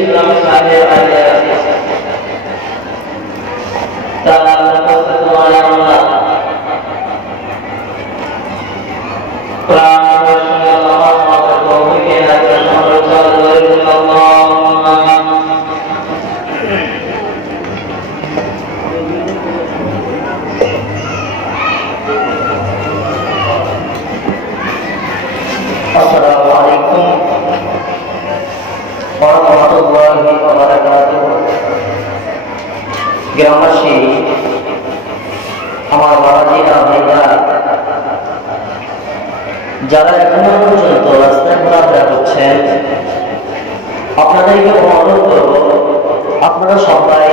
ইসলাম সাহেব আগে তারা গ্রামবাসী, আমার বাবাজিরা, ভাইরা, যারা এখনো পর্যন্ত রাস্তায় ঘোরাফেরা করছেন, আপনাদেরকে অনুরোধ করব, আপনারা সবাই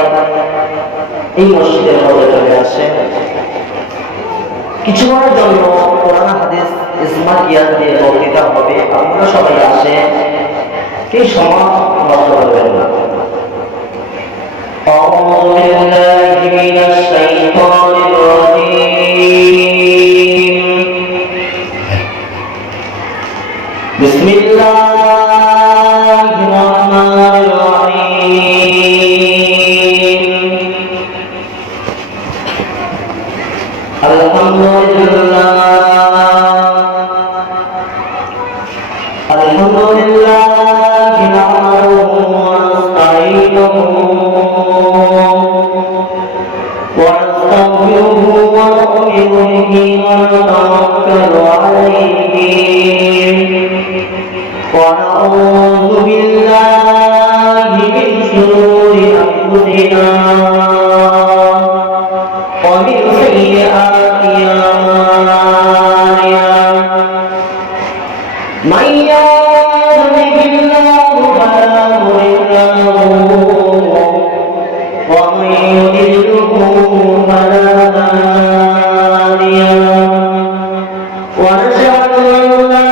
এই মসজিদের মধ্যে চলে আসেন। কিছুক্ষণের জন্য কোরআন হাদিস ইসমা কিয়াস দিয়ে বক্তৃতা হবে। আপনারা সবাই আসেন, এই সময় নষ্ট করবেন না। أعوذ بالله من الشيطان الرجيم. بسم الله الرحمن الرحيم. الحمد لله نحمده ونستعينه ونستغفره ونؤمن به ونتوكل عليه ونعوذ بالله من شرور أنفسنا ومن سيئات أعمالنا. من يهده الله فلا مضل له ومن يضلله فلا هادي له. ونشهد أن لا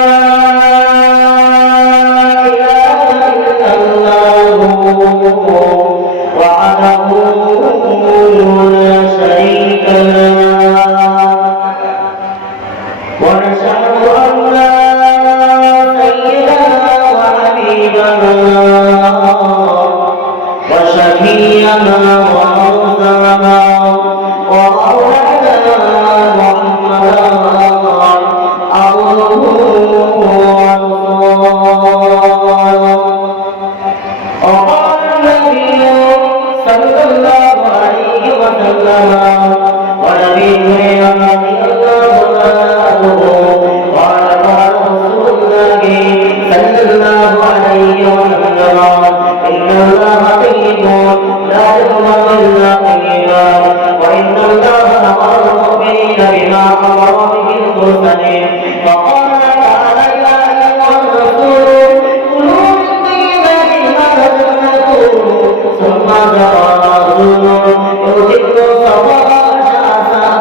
إله إلا الله وحده لا شريك له. ونشهد أن سيدنا وحبيبنا وشفيعنا ومرسلنا ومولانا محمدا عبده ورسوله. وقال النبي صلى الله عليه وسلم ونبي رضي الله عنه قال قال رسول الله صلى الله عليه وسلم إن الله طيب لا يقبل إلا طيبا وإن الله أمر المؤمنين بما أمر به المرسلين. فقال تعالى يا أيها الرسول كلوا من طيبات ما رزقناكم ثم ذكر رسول يوتق الصفا شأسا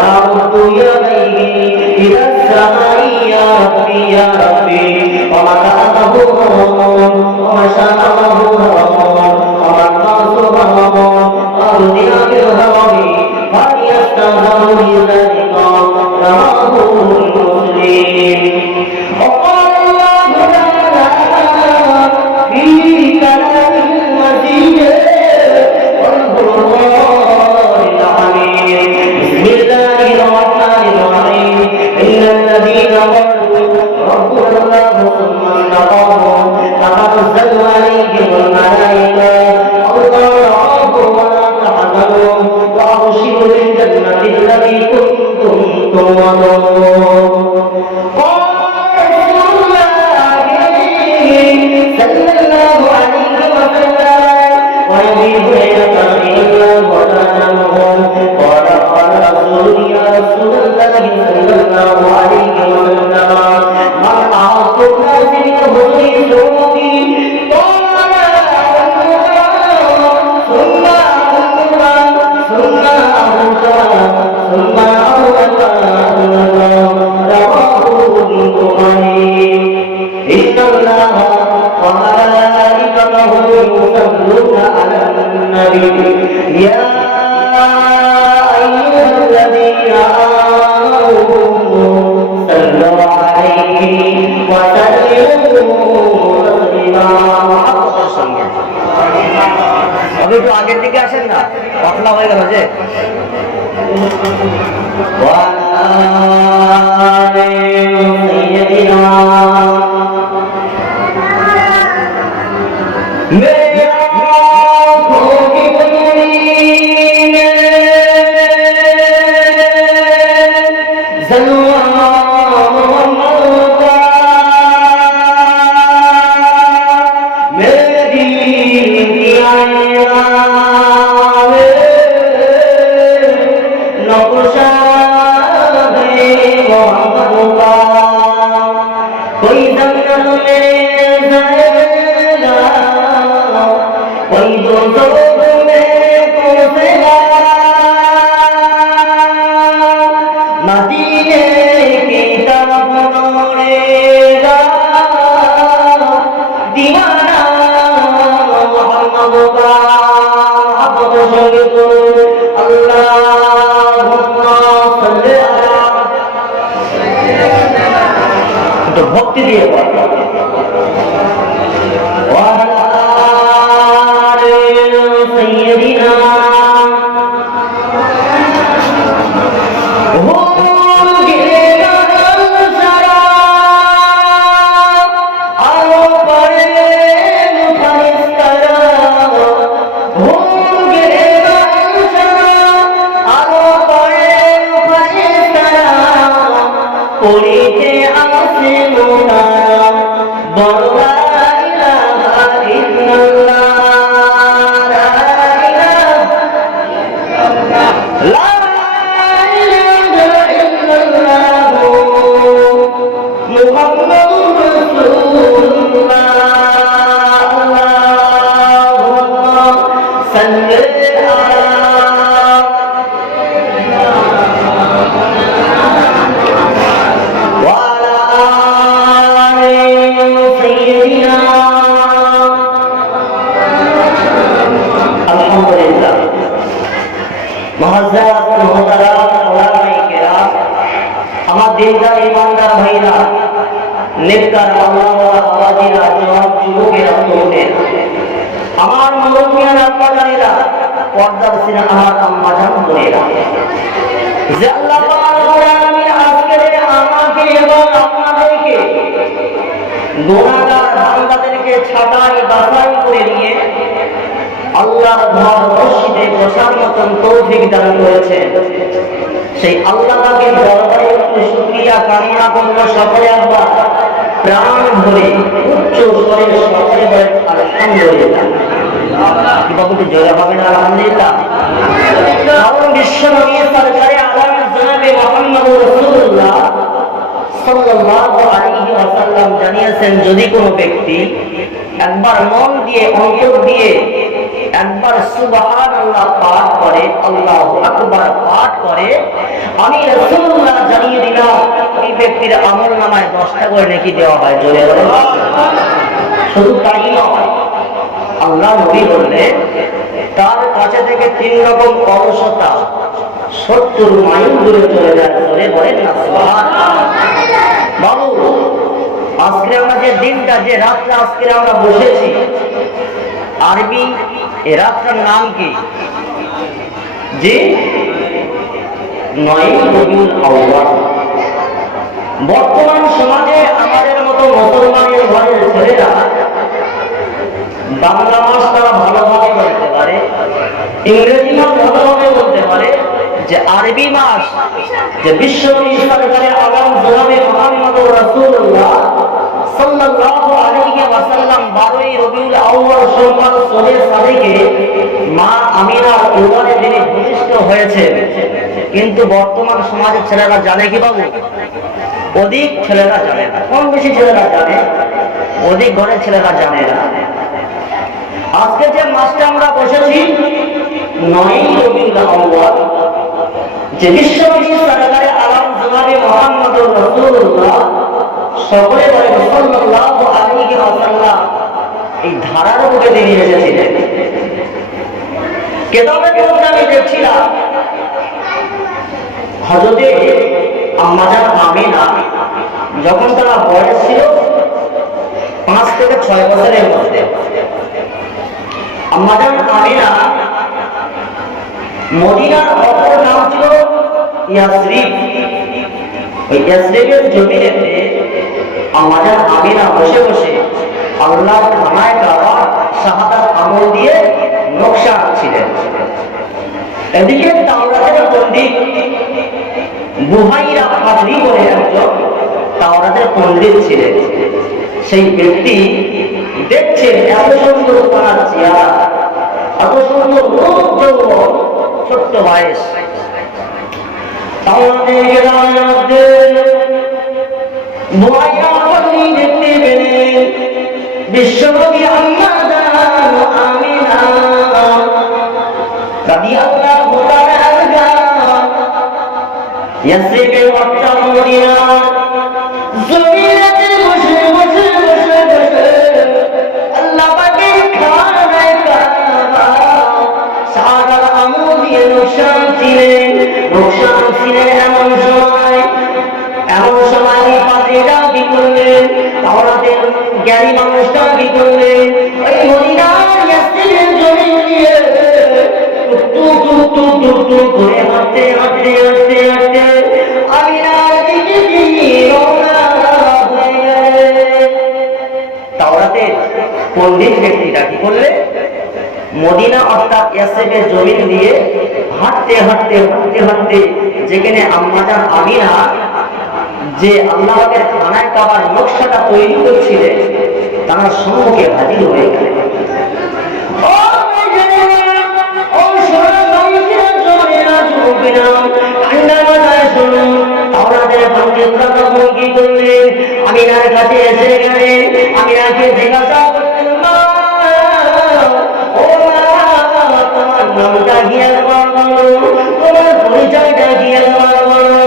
يعرض يديه إلى السماء يا ربي يا ربي ومكانه ومشاءه ومرضاه أرضي بالهرم فليستهزأ بذلك رواه مسلم. وقال الله تعالى في كلام المجيد والفرقان الحميد. بسم الله الرحمن الرحيم. إن الذين قالوا ربنا الله ثم استقاموا تتنزل عليهم الملائكة ألا تخافوا ولا تحزنوا وأبشروا بالجنة التي كنتم توعدون. قال رسول الله صلى الله عليه وسلم وأبي هريرة رضي الله عنه قال قال رسول يا رسول الله صلى الله عليه وسلم من أعط الناس من حسن صوتي قال ثم رواه البخاري. إن الله وملائكته يصلون على النبي يا أيها الذين آمنوا صلوا عليه وسلموا تسليما. তবে একটু আগের দিকে আসেন না, পাতলা হয়ে গেল যে। ভক্তি দিয়ে আমার দিনদার ইমানদার ভাইরা, নেককার আল্লাহওয়ালা বাবাজিরা, জওয়ান যুবকেরা, তরুণেরা, আমার মুরব্বিয়ান আব্বাজানেরা, পর্দার সিনা আমার আম্মাজান বোনেরা, যে আল্লাহ পাক আলামিন আজকে আমাকে এবং আপনাদেরকে গুনাহগার বান্দাদেরকে ছাঁটাই বাছাই করে নিয়ে আল্লাহর ঘর মসজিদে বসার মতন তৌফিক দান করেছেন। সেই আল্লাহ পাকের দরবারে একটু শুকরিয়া কামনা করব সকলে। আল্লাহ প্রাণ ভরে উচ্চ স্বরে সকলে বলেন আলহামদুলিল্লাহ। কি বাবুকে জোরে হবে না আলহামদুলিল্লাহ? কারণ বিশ্ব নবী সরকারে আলম জনাবে মুহাম্মদুর রাসূলুল্লাহ সাল্লাল্লাহু আলাইহি ওয়াসাল্লাম জানিয়েছেন, যদি কোনো ব্যক্তি একবার মন দিয়ে অন্তর দিয়ে একবার সুবহানাল্লাহ পাঠ করে, আল্লাহু আকবার পাঠ করে, আমি রাসূলুল্লাহ জানিয়ে দিলাম ওই ব্যক্তির আমলনামায় 10টা করে নেকি দেওয়া হয়। জোরে বলেন। শুধু তাই নয়, আল্লাহ নবী বললেন তার কাছে থেকে 3 রকম অলসতা 70 মাইল দূরে চলে যায়। জোরে বলেন না সুবহানাল্লাহ। বাবু, আজকে আমরা যে দিনটা, যে রাতটা আজকে আমরা বসেছি, আরবি এ রাতটার নাম কি? যে 9 রবিউল আউয়াল। বর্তমান সমাজে আমাদের মতো মুসলমানের ঘরের ছেলেরা বাংলা মাস তারা ভালোভাবে বলতে পারে, ইংরেজি মাস ভালোভাবে বলতে পারে, যে আরবি মাস, যে বিশ্ব নবী সরকারে আলম জনাবে মুহাম্মদুর রাসূলুল্লাহ সাল্লাল্লাহু আলাইহি ওয়াসাল্লাম 12ই রবিউল আউয়াল সোমবার সবে সাদিকে মা আমিনার উদরে যিনি ভূমিষ্ঠ হয়েছে, কিন্তু বর্তমান সমাজের ছেলেরা জানে কি বাবু? অধিক ছেলেরা জানে না। কম বেশি ছেলেরা জানে, অধিক ঘরের ছেলেরা জানে না। আজকে যে মাসটা আমরা বসেছি 9ই রবিউল আউয়াল, যে বিশ্ব নবী সরকারে আলম জনাবে মুহাম্মদুর রাসূলুল্লাহ সকলে বলে সাল্লাল্লাহু আলাইহি ওয়াসাল্লাম এই ধারার উপরে তিনি এসেছিলেন। কেতাবের মধ্যে আমি দেখছিলাম হযরতে আম্মাজান আমিনা যখন তারা বয়স ছিল 5 থেকে 6 বছরের মধ্যে, আম্মাজান আমিনা মদিনার অপর নাম ছিল ইয়াসরিব। ওই ইয়াসরিবের জমিনেতে আমাদের আমিনা বসে বসে আল্লাহর খানায় কাবা শাহাদাত আমল দিয়ে নকশা আঁকছিলেন। এদিকে তাওরাতের পণ্ডিত বুহাইরা পাদরি বলে একজন তাওরাতের পণ্ডিত ছিলেন। সেই ব্যক্তি দেখছেন এত সুন্দর তার চেহারা, এত সুন্দর রূপ যৌবন, ছোট্ট বয়স। তাওরাতের কেতাবের মধ্যে বুহাইরা পাদরি দেখতে পেলেন বিশ্বনবী আম্মা জান আমিনা রাদিয়াল্লাহু তাআলা আনহা ইয়াসরিবের মক্কা মদিনা জমিনেতে বসে বসে বসে বসে আল্লাহ পাকের খানায় কাবা শাহাদাত আমল দিয়ে নকশা ছিলেন। এমন সময় পাদ্রীরা কি করলেন, তাওরাতের জ্ঞানী মানুষটা কি করলেন, ওই মদিনার ইয়াসরিবের জমি দিয়ে করে হাঁটতে হাঁটতে হাঁটতে হাঁটতে আমিনার দিকে রওনা হয়ে গেলেন। তাওরাতের পণ্ডিত ব্যক্তিটা কি করলে, মদিনা অর্থাৎ ইয়াসরিবের জমিন দিয়ে হাঁটতে হাঁটতে হাঁটতে হাঁটতে যেখানে আম্মা জান আমিনা যে আল্লাহর খানায় কাবার নকশাটা তৈরি করছিলেন তার সম্মুখে হাজির হয়ে গেলেন। আমিনার কাছে এসে গেলেন, আমিনাকে জিজ্ঞাসা করলেন, মা ও মা, তোমার নামটা কি একবার বলো, তোমার পরিচয়টা কি একবার বলো।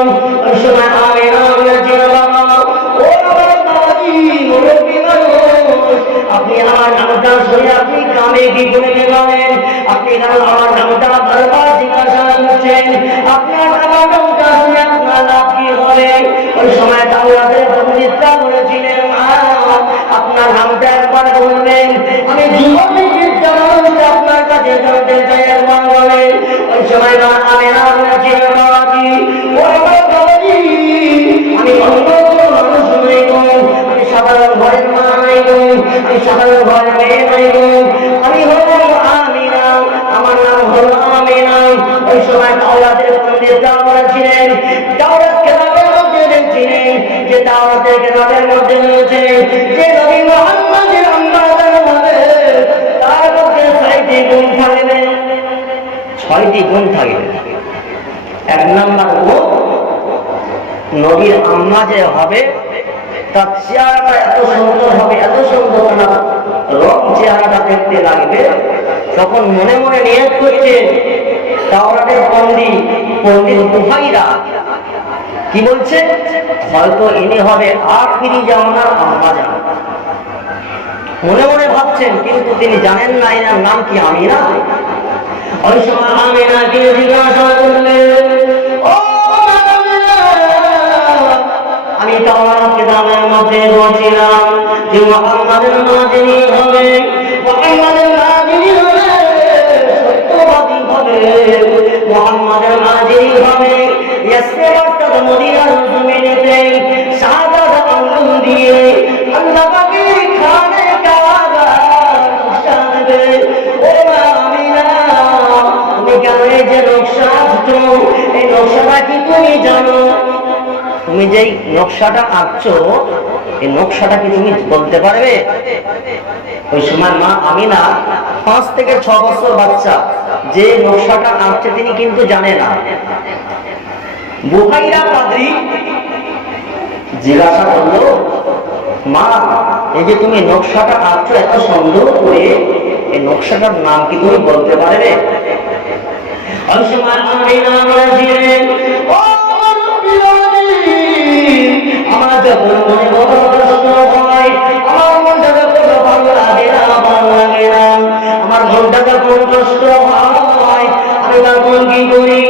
ওই সময় আমিনা বলেছিল, বাবা ও আমার বাবাজি মুরব্বী মানুষ, আপনি আমার নামটা শুনে আপনি কামে কি করে নেবেন, আপনি আমার নামটা বারবার জিজ্ঞাসা করছেন, আপনার আমার নামটা শুনে আপনার লাভ কি হবে। ওই সময় তাওরাতের পণ্ডিতরা বলেছিলেন, আপনার নামটা একবার বলবেন, আমি জীবনে আপনার কাছে জানতে চাই, একবার বলেন। ওই সময় আমিনা বলেছিলেন, বাবাজি ও আমার বাবাজি, আমি অন্য কোনো মানুষ নই গো, আমি সাধারণ ঘরের মা নাই গো, আমি সাধারণ ঘরের মেয়ে নাই গো, আমি হলো আমিনা, আমার নাম হলো আমিনা। ওই সময় তাওরাতের পণ্ডিতরা বলেছিলেন, তাওরাত কেতাবের মধ্যে দেখছিলেন যে তাওরাতের কেতাবের মধ্যে রয়েছে যে নবী মুহাম্মদের আম্মা জান হবে তার মধ্যে 6টি গুণ থাকবে। 6টি গুণ থাকবে। এক নাম্বার গুণ, নবীর আম্মা যে হবে তার চেহারাটা এত সুন্দর হবে, এত সুন্দর তার রং চেহারাটা দেখতে লাগবে। তখন মনে মনে নিয়ত করছে তাওরাতের পণ্ডিত বুহাইরা কি বলছে, হয়তো ইনি হবে আখিরি জামানার আম্মা জান। মনে মনে ভাবছেন, কিন্তু তিনি জানেন না এনার নাম কি আমিনা। ওই সময় আমিনাকে জিজ্ঞাসা করলেন, ও আমিনা, আমি তাওরাত কিতাবের মধ্যে বলছিলাম যে মুহাম্মাদের মা যিনি হবে, মুহাম্মাদের মা যিনি হবে সত্যবাদী হবে, মুহাম্মাদের মা যিনি হবে ইয়াসরিব অর্থাৎ মদিনার জমিনেতে শাহাদাত আমল দিয়ে আল্লাহ পাকের খানায় কাবা নকশা দেবে। ও আমিনা, তুমি কেন এই যে নকশা আঁকছো, এই নকশাটা কি তুমি জানো? তুমি যেই নকশাটা আঁকছো এই নকশাটা কি তুমি বলতে পারবে? ওই সময় মা আমিনা 5 থেকে 6 বছর বাচ্চা, যে নকশাটা আঁকছে তিনি কিন্তু জানে না। বুহাইরা পাদ্রী জিজ্ঞাসা করলো, মা এই যে তুমি নকশাটা আঁকছো এত সুন্দর করে, এই নকশাটার নাম কি তুমি বলতে পারবে? ওই সময় আমিনা বলেছিলেন, ও আমার যখন মনে বড় কষ্ট হয়, আমার মনটা যখন ভালো লাগে না, ভালো লাগে না, আমার মনটা যখন কষ্ট হয়, আমি তখন কি করি,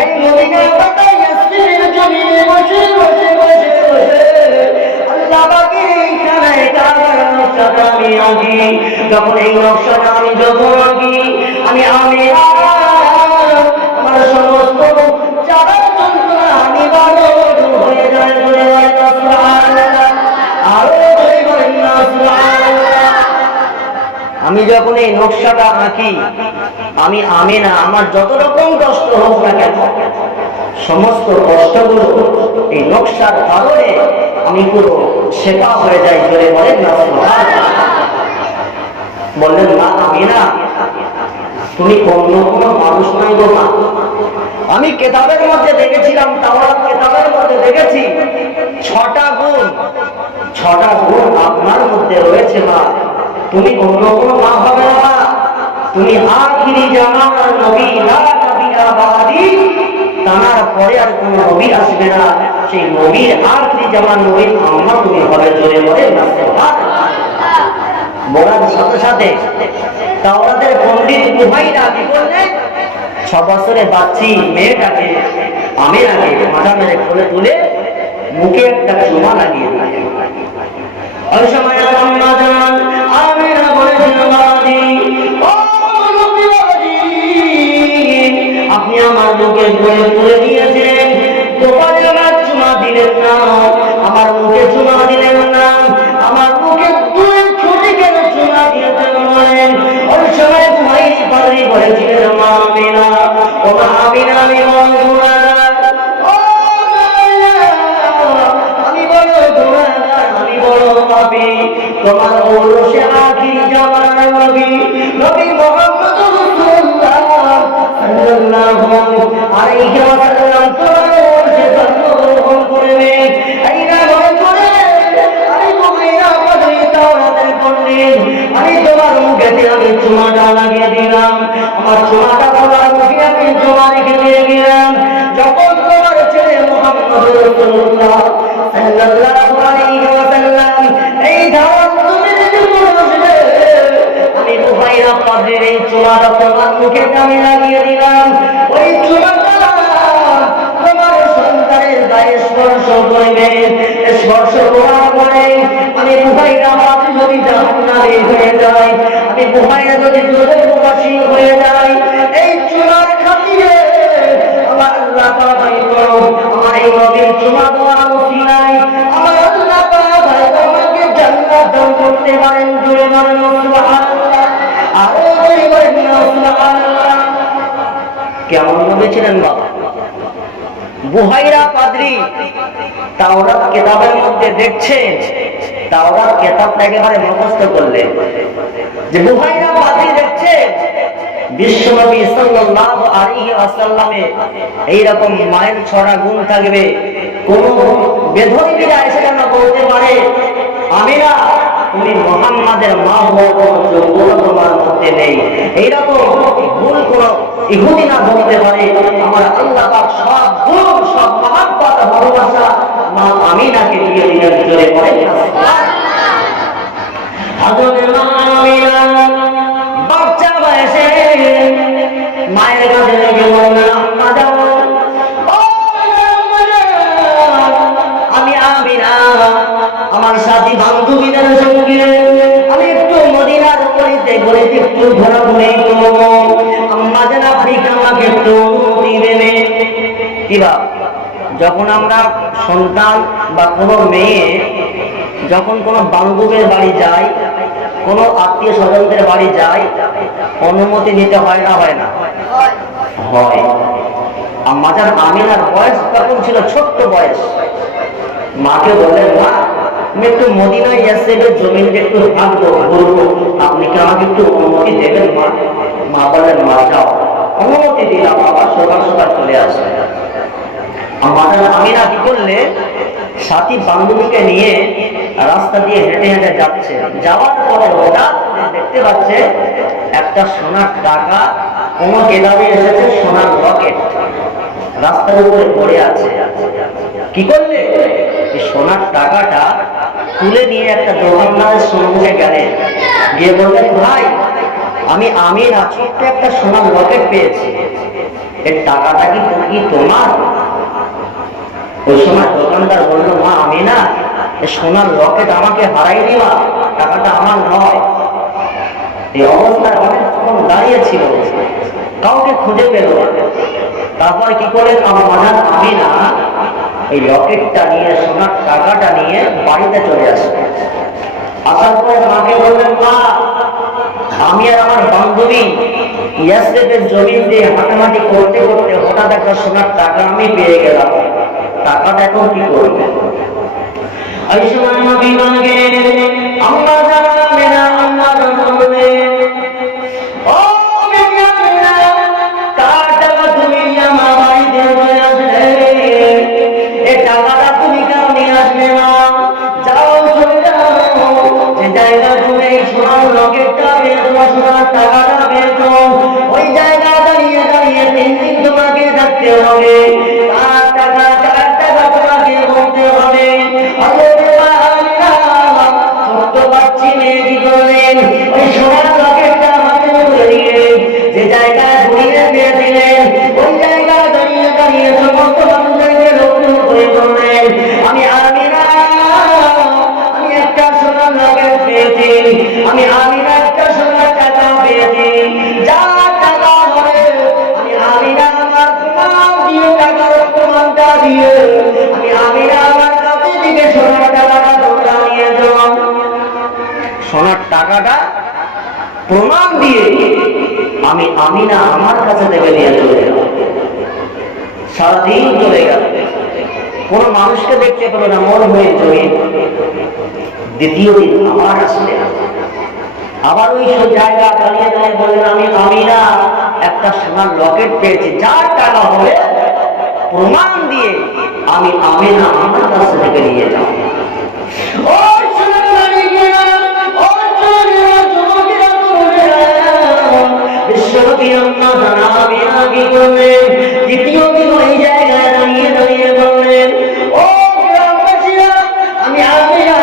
এই মদিনার পাতায় ইয়াসরিবের জমিনে বসে বসে বসে বসে আল্লাহ পাকের খানায় কাবার নকশাটা আমি আঁকি। যখন এই নকশাটা আমি যখন আঁকি, আমি আমি যখন এই নকশাটা আঁকি, আমি আমিনা আমার যত রকম কষ্ট হোক না কেন, সমস্ত কষ্টগুলো এই নকশার কারণে আমি পুরো শেফা হয়ে যাই। জোরে বলেন না সুবহানাল্লাহ। বললেন মা আমিনা, তুমি অন্য কোনো মানুষ নয় গো মা। আমি কেতাবের মধ্যে দেখেছিলাম, তাওরাত কেতাবের মধ্যে দেখেছি 6টা গুণ আপনার মধ্যে রয়েছে মা। তুমি অন্য কোনো মা হবে না, তুমি আখিরি জামানার নবী, লা নবিয়্যা বাদি, তার পরে আর কোন নবী আসবে না, সেই নবীর আখিরি জামানার নবীর আম্মা তুমি হবে। জোরে বলে না সুবহানাল্লাহ। বলার সাথে সাথে তাওরাতের পণ্ডিত বুহাইরা কি করলেন, 6 বছরের বাচ্চি মেয়েটাকে আমিনাকে মাথা মেরে কোলে তুলে মুখে একটা চুমা লাগিয়ে দিলেন। ওই সময় আম্মা জান আমিনা বলেছেন, বাবাজি, ও নবী, আপনি আমার মুখে কোলে তুলে দিয়েছেন, দোপারে আমার চুমা দিলেন না, আমার মুখে চুমা দিলেন না, আমার মুখে তুলে ছুটি কেন চুমা দিয়েছেন বলেন। ওই সময় ভাই পাদ্রী বলেছিলেন, মা আমিনা, ও মা আমিনা, আমি তোমার ঔরসে আখির জামানার নবী, নবী মুহাম্মদুর রাসূলুল্লাহ সাল্লাল্লাহু আলাইহি ওয়াসাল্লাম তোমার ঔরসে জন্মগ্রহণ করবে। এই না মনে করে আমি বুহাইরা পাদ্রী তাওরাতের পণ্ডিত, আমি তোমার মুখেতে আমি চুমাটা লাগিয়ে দিলাম, আমার চুমাটা তোমার মুখে আমি চুমা রেখে দিয়ে গেলাম। যখন তোমার ছেলে মুহাম্মদুর রাসূলুল্লাহ সাল্লাল্লাহু আলাইহি ওয়াসাল্লাম এই দাওয়াত তুমি যদি বসবে, আমি বুহাইরা পাদ্রীর এই চুমাটা তোমার মুখে আমি লাগিয়ে দিলাম, ওই চুমাটা তোমার সন্তানের গায়ে স্পর্শ করবে, স্পর্শ করার পরে আমি বুহাইরা পাদ্রী যদি জাহান্নামী হয়ে যায়, আমি বুহাইরা যদি দোজখবাসী হয়ে যায়, এই চুমার খাতিরে আমার আল্লাহ পাক আমার এই নবীর চুমা দেওয়ার ওসিলায় আমার আল্লাহ পাক আমাকে জান্নাত দান করতে পারেন। জোরে বলেন সুবহানাল্লাহ, আরো জোরে বলেন সুবহানাল্লাহ। কেমন নবী ছিলেন বাবা? বুহাইরা পাদ্রী তাওরাত কিতাবের মধ্যে দেখছেন, তাওরাত কিতাবটা একেবারে মুখস্থ করলেন, যে বুহাইরা পাদ্রী দেখছেন বিশ্বনবী সাল্লাল্লাহু আলাইহি ওয়াসাল্লামে এইরকম মায়ের 6টা গুণ থাকবে। কোন বেধর্মীরা এসে যেন বলতে পারে, আমিনা তুমি মুহাম্মাদের মা হওয়ার কোনো যোগ্যতা তোমার মধ্যে নেই, এইরকম ভুল কোন ইহুদি না বলতে পারে। আমার আল্লাহ পাক সব গুণ, সব মহব্বত, ভালোবাসা মা আমিনাকে দিয়ে দিলেন। জোরে বলেন সুবহানাল্লাহ। হযরত মা আমিনা বাচ্চা বয়সে মায়ের কাছে লেগে বললেন, আম্মা যাও, আমি আমিনা আমার সাথী বান্ধবীদের সঙ্গে আমি একটু মদিনার গলিতে গলিতে একটু ঘোরাঘুরি করবো, আম্মা যেন আপনি আমাকে একটু অনুমতি দেবে। কিবা যখন আমরা সন্তান বা কোনো মেয়ে যখন কোনো বান্ধবের বাড়ি যায়, কোনো আত্মীয় স্বজনদের বাড়ি যায়, অনুমতি নিতে হয় না হয় না? হয়। আম্মা জান আমিনার বয়স তখন ছিল ছোট্ট বয়স, মাকে বলেন, মা আমি একটু মদিনায় ইয়াসরিবের জমিনে একটু হাঁটবো ঘুরবো, আপনি কি আমাকে একটু অনুমতি দেবেন মা? মা বলেন, মা যাও, অনুমতি দিলাম, বাবা সকাল সকাল চলে আসে। আম্মা জান আমিনা কি করলে, সাথী বান্ধবীকে নিয়ে রাস্তা দিয়ে হেঁটে হেঁটে যাচ্ছে, যাওয়ার পরে হঠাৎ দেখতে পাচ্ছে একটা সোনার টাকা, কোন কেদারে এসেছে সোনার লকেট রাস্তার উপরে পড়ে আছে। কি করলে, এই সোনার টাকাটা তুলে নিয়ে একটা দোকানদারের সঙ্গে গেলেন, গিয়ে বললেন, ভাই আমি আমিনা ছোট্ট একটা সোনার লকেট পেয়েছি, এর টাকাটা কি তোমার? ওই সময় দোকানদার বললো, মা আমিনা এই সোনার লকেট আমাকে হারাই দিবা, টাকাটা আমার নয়। এই অবস্থায় অনেকক্ষণ দাঁড়িয়েছিল, কাউকে খুঁজে পেল। তারপর কি করলেন, আমার মাঝান আমিনা এই লকেটটা নিয়ে, সোনার টাকাটা নিয়ে বাড়িতে চলে আসবে। আসার পরে মাকে বললেন, মা আমি আর আমার বান্ধবী ইয়াসরিফের জমিন দিয়ে হাঁটাহাঁটি করতে করতে হঠাৎ একটা সোনার টাকা আমি পেয়ে গেলাম। টাকাটা এখন কি করবে? ওই সময় নবী বলেন, আম্মা জানা মেনা আম্মা জানা বলে, ও মেনা কার টাকা তুমি আমার বাড়িতে চলে আসলে? এই টাকাটা তুমি কেন নিয়ে আসলে না? যাও চলে যাও, যে জায়গা তুমি এই সোনার লকেটটা পেয়েছো, সোনার টাকাটা পেয়েছো, ওই জায়গা দাঁড়িয়ে দাঁড়িয়ে 3 দিন তোমাকে থাকতে হবে। কার টাকা তোমাকে বলতে হবে। ছোট্ট বাচ্চি মেয়ে কি করলেন? ওই সোনার লকেটটা হাতে তুলে দিয়ে যে জায়গায় ঘুরিয়ে পেয়েছিলেন, ওই জায়গায় দাঁড়িয়ে দাঁড়িয়ে সমস্ত মানুষদেরকে লক্ষ্য করে বললেন, আমি আমিনা, আমি একটা সোনার লকেট পেয়েছি, আমি আমিনা একটা সোনার টাকা পেয়েছি। যা টাকা হবে আমি আমিনা আমার প্রমাণ দিয়ে, টাকার প্রমাণটা দিয়ে আমি আমিনা আমার কাছে থেকে সোনার টাকাটা তোমরা নিয়ে যাও। সোনার টাকাটা প্রমাণ দিয়ে আমি আমিনা আমার কাছে থেকে নিয়ে চলে গেল। সারাদিন চলে গেল, কোন মানুষকে দেখতে পেল না, মন হয়ে চলে। দ্বিতীয় দিন আবার আসলে আবার ওই জায়গা দাঁড়িয়ে দাঁড়িয়ে বললেন, আমি আমিনা একটা সোনার লকেট পেয়েছি, যার টাকা হবে প্রমাণ দিয়ে আমি আমিনা আমার কাছে থেকে নিয়ে যাও। দ্বিতীয় দিন ওই জায়গায় দাঁড়িয়ে দাঁড়িয়ে বললেন, ও গ্রামবাসীরা, আমি আমিনা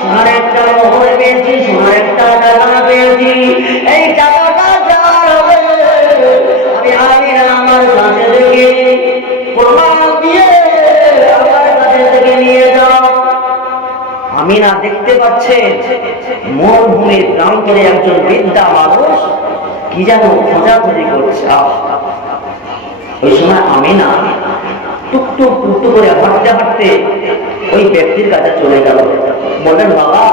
সোনার একটা মোহর পেয়েছি, সোনার একটা টাকা পেয়েছি। এই টাকাটা যার হবে আমি আমিনা আমার কাছে থেকে প্রমাণ দিয়ে আমার কাছে থেকে নিয়ে যাও। আমিনা দেখতে পাচ্ছেন মরুভূমির প্রান্তরে একজন বৃদ্ধা মানুষ কি যেন খোঁজাখুঁজি করছে। ওই সময় আমিনা টুকটুক টুকটুক করে হাঁটতে হাঁটতে ওই ব্যক্তির কাছে চলে গেল। বললেন, বাবা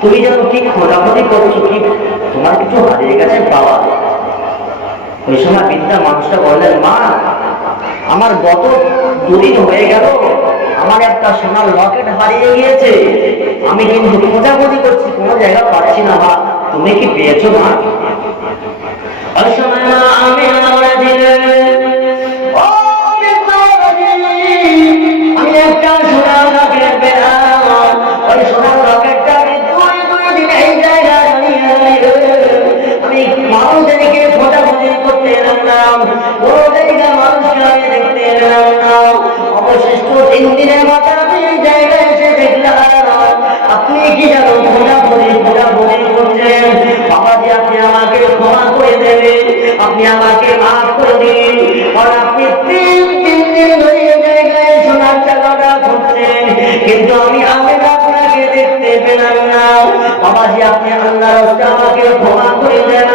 তুমি যেন কি খোঁজাখুঁজি করছো, কি তোমার কিছু হারিয়ে গেছে বাবা? ওই সময় বৃদ্ধা মানুষটা বললেন, মা আমার গত 2 দিন হয়ে গেল, আমার একটা সোনার লকেট হারিয়ে গিয়েছে, আমি কিন্তু খোঁজাখুঁজি করছি, কোনো জায়গা পাচ্ছি না, মা তুমি কি পেয়েছো মা? ওই সময় মা আমিনা বলেছিলেন, আমি একটা সোনার লকেট পেলাম, ওই সোনার লকেটটা আমি 2 দিন এই জায়গায় দাঁড়িয়ে দাঁড়িয়ে আমি মানুষদেরকে খোঁজাখুঁজি করতে লাগলাম, কোনো জায়গা মানুষকে আমি দেখতে পেলাম না। অবশিষ্ট 3 দিনের মাথায় আমি এই জায়গায় এসে দেখলাম আপনি কি যেন খোঁজাখুঁজি করছেন। বাবাজি আপনি আমাকে ক্ষমা করে দেবেন, আপনি আমাকে মাফ করে দিন, কারণ আপনি 3 দিন ধরে এই জায়গায় সোনার টাকাটা খুঁজছেন, কিন্তু আমি আপনাকে দেখতে পেলাম না। বাবাজি আপনি আল্লাহর রাস্তে আমাকে ক্ষমা করে দেন,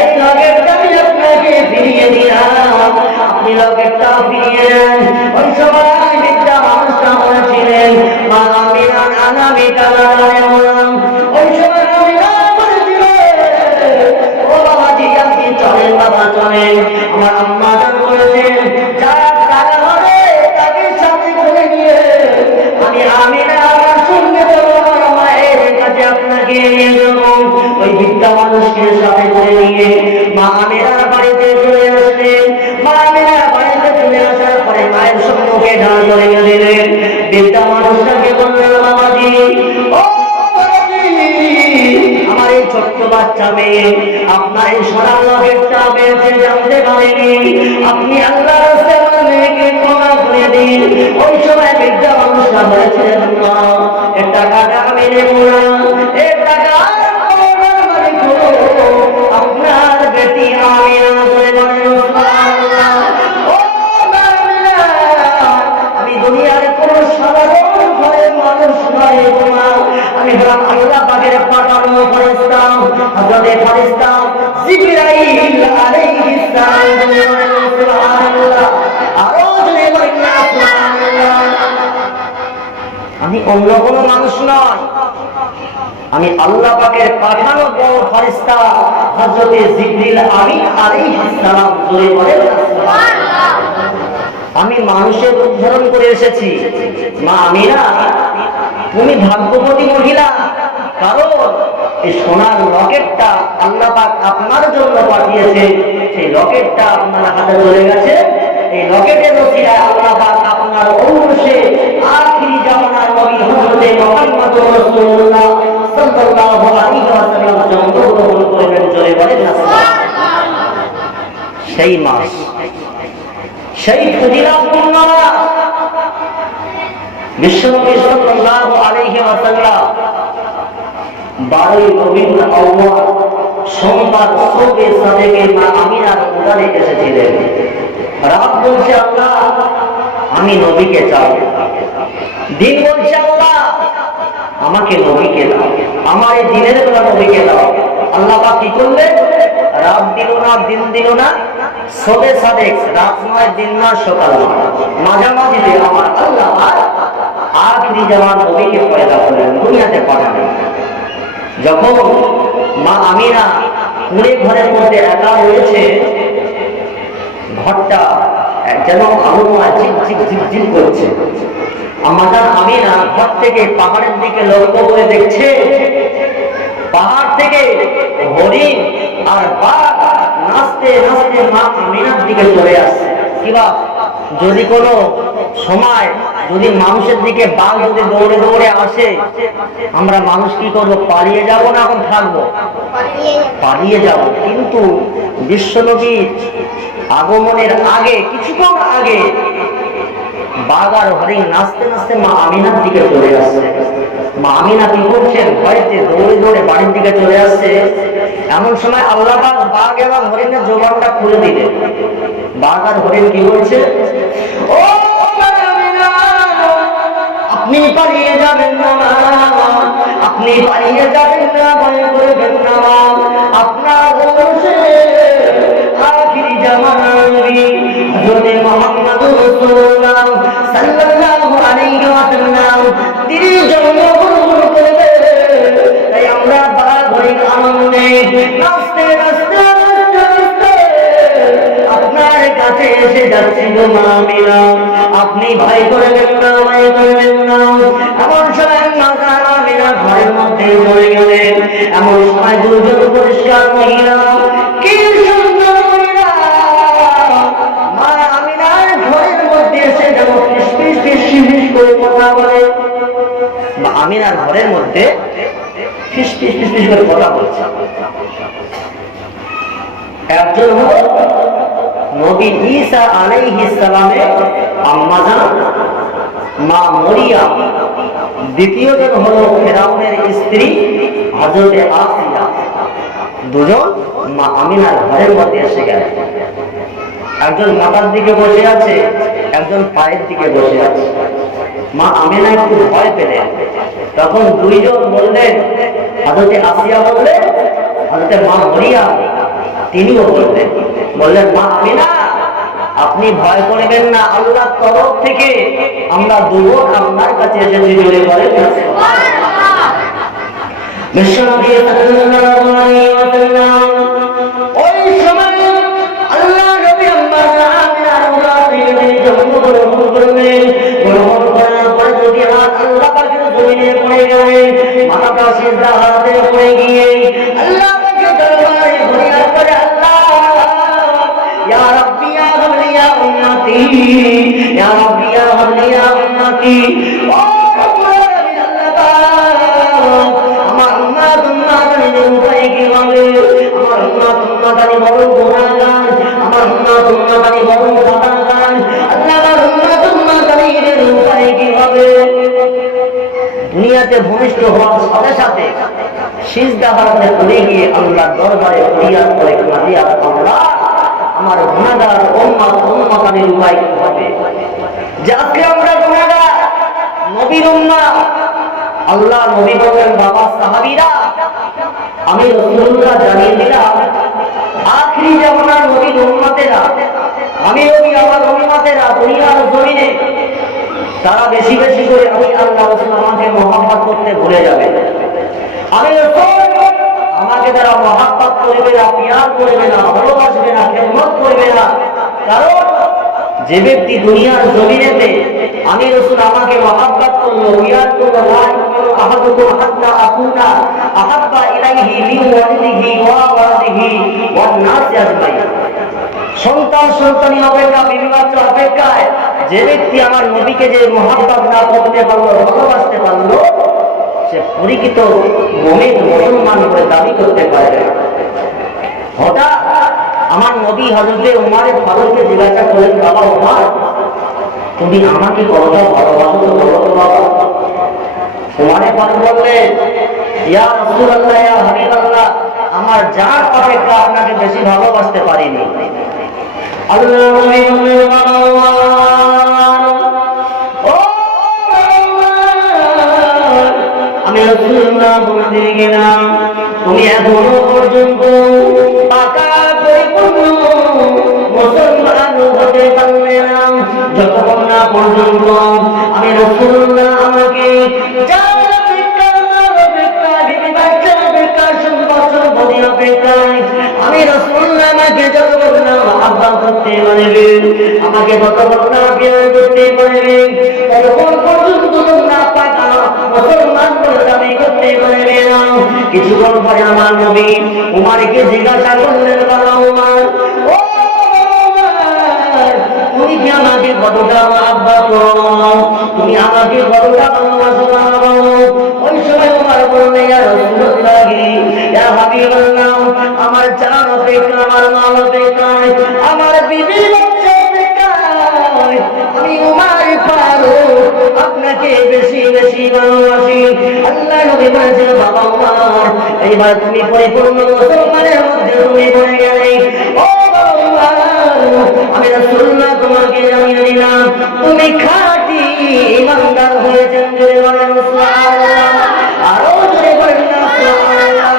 এই লকেটটা আমি আপনাকে ফিরিয়ে দিলাম, আপনি লকেটটা ফিরিয়ে দেন। ওই সময় বৃদ্ধা মানুষটা বলেছিলেন, মা আমিনা নানামি কালারে বললাম। ওই সময় আমিনা বলেছিলেন, ও বাবাজি আপনি চলেন, বাবা চলেন। আমার আম্মা জান বলেছেন, যার টাকা হবে তাকে সাথে করে নিয়ে আমি আমিনা আমার সঙ্গে আমার মায়ের কাছে আপনাকে নিয়ে যাবো। ওই বৃদ্ধা মানুষকে সাথে করে নিয়ে মা আমিনার বাড়িতে চলে আসলেন। মা আমিনার বাড়িতে চলে আসার পরে মায়ের সম্মুখে ঢাল করে গেলেন। বৃদ্ধা মানুষটাকে বললেন, বাবাজি ও বাবাজি, আমার এই ছোট্ট বাচ্চা মেয়ে আপনার এই সোনার লকেটটা পেয়েছে, জানতে পারেনি, আপনি আল্লাহর রাস্তায় আমার মেয়েকে ক্ষমা করে দিন। ওই সময় বৃদ্ধা মানুষটা বলেছিলেন, মা এর টাকাটা আমি নেব না, এর টাকা আপনার বেটি আমিনা বলে বলেন, আমি দুনিয়ার কোন সাধারণ ঘরের মানুষ নয়, আমি হলাম আল্লাহ পাকের পাঠানো ফেরেশতা, হযরতে ফেরেশতা জিবরাইল আলাইহিস সালাম। সুবহানাল্লাহ, আরো জোরে বলেন সুবহানাল্লাহ। আমি অন্য কোনো মানুষ নয়, আমি আল্লাহ পাকের পাঠানো বড় ফেরেশতা হযরত জিবরিল আমিন আলাইহিস সালাম জোরে বলেন সুবহানাল্লাহ। আমি মানুষের উদাহরণ করে এসেছি। মা আমিনা, তুমি ভাগ্যবতী মহিলা, কারণ এই সোনার লকেটটা আল্লাহ পাক আপনার জন্য পাঠিয়েছে। সেই লকেটটা আপনার হাতে চলে গেছে। এই লকেটের ওসিলায় আল্লাহ পাক আপনার অনুসে আখিরি জামানার নবী হযরত মুহাম্মদ রাসূলুল্লাহ সাল্লাল্লাহু আলাইহি ওয়াসাল্লাম জন্মগ্রহণ করবেন। জোরে বলেন না সুবহানাল্লাহ। সেই মাস, সেই ফজিলতপূর্ণ মাস, বিশ্বনবী সাল্লাল্লাহু আলাইহি ওয়াসাল্লাম 12 রবিউল আউয়াল সোমবার সবে সাদেকে মা আমিনার উদারে এসেছিলেন। রাত বলছে আল্লাহ আমি নবীকে চাই, দিন বলছে আল্লাহ আমাকে নবীকে দাও, আমার এই দিনের বেলা নবীকে দাও। আল্লাহ পাক কি করলেন? রাত দিল না, দিন দিল না, সবে সাদেক, রাত নয়, দিন নয়, সকাল নয়, মাঝামাঝিতে আমার আল্লাহ আখিরি জামান নবীকে পয়দা করলেন, দুনিয়াতে পাঠালেন। যখন মা আমিনা কুড়ে ঘরের মধ্যে একা রয়েছে, ঘরটা যেন আবহাওয়া ঝিক ঝিক ঝিক ঝিক করছে। আমাদের আমিনা ঘর থেকে পাহাড়ের দিকে লক্ষ্য করে দেখছে, পাহাড় থেকে হরিণ আর বাঘ নাচতে নাচতে মা আমিনার দিকে চলে আসছে। কিবা যদি কোনো সময় যদি মানুষের দিকে বাঘ যদি দৌড়ে দৌড়ে আসে, আমরা মানুষ কি করবো? পালিয়ে যাব না এখন থাকবো? পালিয়ে যাব। কিন্তু বিশ্বনবী আগমনের আগে, কিছুক্ষণ আগে বাঘ আর হরিণ নাচতে নাচতে মা আমিনার দিকে চলে আসছে। মা আমিনা কি করছেন? ভয়তে দৌড়ে দৌড়ে বাড়ির দিকে চলে আসছে। এমন সময় আল্লাহ পাক বাঘ এবং হরিণের জবানটা খুলে দিলেন। বাঘ আর হরিণ কি বলছে? ও আপনি পালিয়ে যাবেন না, আপনি পালিয়ে যাবেন না, ভয় করবেন না, আপনার আখিরি জামানার নবী হযরত মুহাম্মদ রাসূলুল্লাহ সাল্লাল্লাহু আলাইহি ওয়াসাল্লাম তিনি জন্মগ্রহণ করবেন। তাই আমরা বাঘ হরিণ আনন্দে নাচতে নাচতে নাচতে আপনার কাছে এসে যাচ্ছি গো মা আমিনা, আপনি ভয় করবেন না, ভয় করবেন না। এমন সময় মা আমিনা ঘরের মধ্যে চলে গেলেন। এমন সময় দুজন পরিষ্কার মহিলা, কি সুন্দর মহিলা, মা আমিনার ঘরের মধ্যে এসে যেন ফিসফিস ফিসফিস করে কথা বলে। মা আমিনার ঘরের মধ্যে ফিসফিস ফিসফিস করে কথা বলছে। একজন হলো নবী ঈসা আলাইহিস সালামের আম্মা জান মা মরিয়ম, দ্বিতীয়জন হলো ফেরাউনের স্ত্রী হযরত আসিয়া। দুজন মা আমিনার ঘরের মধ্যে এসে গেল। একজন মাথার দিকে বসে আছে, একজন পায়ের দিকে বসে আছে। মা আমিনা একটু ভয় পেলেন। তখন দুইজন বললেন, হযরত আসিয়া বললেন, হযরত মা মরিয়ম তিনিও বললেন মা আমিনা আপনি ভয় করবেন না, আল্লাহর তরফ থেকে আমরা দুজন আপনার কাছে এসেছি। জোরে বলেন সুবহানাল্লাহ। বিশ্বনবী সাল্লাল্লাহু আলাইহি ওয়াসাল্লাম ওই সময় আল্লাহ নবী আম্মা আমিনার উদারে জন্মগ্রহণ করলেন। গ্রহণ করার পরে যদি হাত আল্লাহ পাকের জমিনে পড়ে গেলেন, মাথাটা সিজদা হাতে পড়ে গিয়ে আল্লাহ পাকের দরবারে ফরিয়াদ করে, আল্লাহ ইয়া রাব্বি ইয়া হাবলি ইয়া উম্মতি, ইয়া রাব্বি ইয়া হাবলি ইয়া উম্মতি। ও রব্বুল আলামিন, আল্লাহ আমার উম্মত উম্মতের উপায় কি হবে? আমার উম্মত উম্মতানি বড় গুনাহগার, আমার উম্মত উম্মতানি বড় খাতাগার। আল্লাহ আমার উম্মত উম্মতানির উপায় কি হবে? দুনিয়াতে ভূমিষ্ঠ হওয়ার সাথে সাথে সিজদা হাতে পড়ে গিয়ে আল্লাহর দরবারে ফরিয়াদ করে কাঁদিয়া, আল্লাহ আমার গুনাহগার উম্মত উম্মতানির উপায় কি হবে? যে আজকে আমরা গুনাহগার, নবীর উম্মত। আল্লাহ নবী বলেন, বাবা সাহাবীরা আমি রাসূলুল্লাহ জানিয়ে দিলাম, আখিরি জামানার নবীর উম্মতেরা, আমি নবী আমার উম্মতেরা দুনিয়ার জমিনে তারা বেশি বেশি করে আমি আল্লাহ রাসূল আমাকে মহব্বত করতে ভুলে যাবে। আমি আমাকে যারা মহাব্বত করবে না, পিয়ার করবে না, ভালোবাসবে না, খেদমত করবে না, কারণ যে ব্যক্তি দুনিয়ার জমিনেতে আমি রাসূল আমাকে মহাব্বত করলো, পিয়ার করলো, আহাদুকুম হাত্তা আকুনা আহাব্বা ইলাইহি মিন ওয়ালিদিহি ওয়া ওয়ালিদিহি ওয়ান নাসি আজমাইন। সন্তান সন্তানি অপেক্ষা, বিবি বাচ্চা অপেক্ষায় যে ব্যক্তি আমার নবীকে যে মহাব্বত না করতে পারলো, ভালোবাসতে পারলো, সে পরিচিত মুমিন মুসলমান বলে দাবি করতে পারে। হঠাৎ আমার নবী হযরতে উমরে ফারুককে জিজ্ঞাসা করলেন, বাবা উমর, তুমি আমাকে কতটা ভালোবাসো তো বলো তো বাবা। উমরে ফারুক বললেন, ইয়া রাসূলুল্লাহ, ইয়া হাবিবাল্লাহ, আমার জান অপেক্ষা আপনাকে বেশি ভালোবাসতে পারিনি। আল্লাহর নবী বললেন, আমি রাসূলুল্লাহ বলে গেলাম, তুমি এখনো পর্যন্ত পাকা পরিপূর্ণ মুসলমান হতে পারলে না, যতক্ষণ না পর্যন্ত আমি রাসূলুল্লাহ আমাকে আমি রাসূলুল্লাহ আমাকে যতক্ষণ না মহব্বত করতে পারবেন, আমাকে যতক্ষণ না প্রেম করতে পারবেন, ততক্ষণ পর্যন্ত তোমরা পাকা মুসলমান বলে দাবি করতে পারবে না। কিছুক্ষণ পরে আমার নবী উমরকে জিজ্ঞাসা করলেন, বাবা উমর, ও তুমি কি আমাকে কতটা মহব্বত করো, তুমি আমাকে কতটা ভালোবাসো বাবা? ওই সময় উমর বললেন, ইয়া রাসূলুল্লাহ, ইয়া হাবিবাল্লাহ, আমার জান অপেক্ষা, আমার মাল অপেক্ষা, আমার বিবি বাচ্চা অপেক্ষা আমি উমর ফারুক আপনাকে বেশি বেশি ভালোবাসি। আল্লাহ নবী বলেছেন, বাবা উমর, এইবার তুমি পরিপূর্ণ মুসলমানের মধ্যে তুমি পড়ে গেলে। ও আমি রাসূলুল্লাহ তোমাকে জানিয়ে দিলাম, তুমি খাঁটি ঈমানদার হয়েছেন। জোরে বলেন সুবহানাল্লাহ, আরো জোরে বলেন সুবহানাল্লাহ।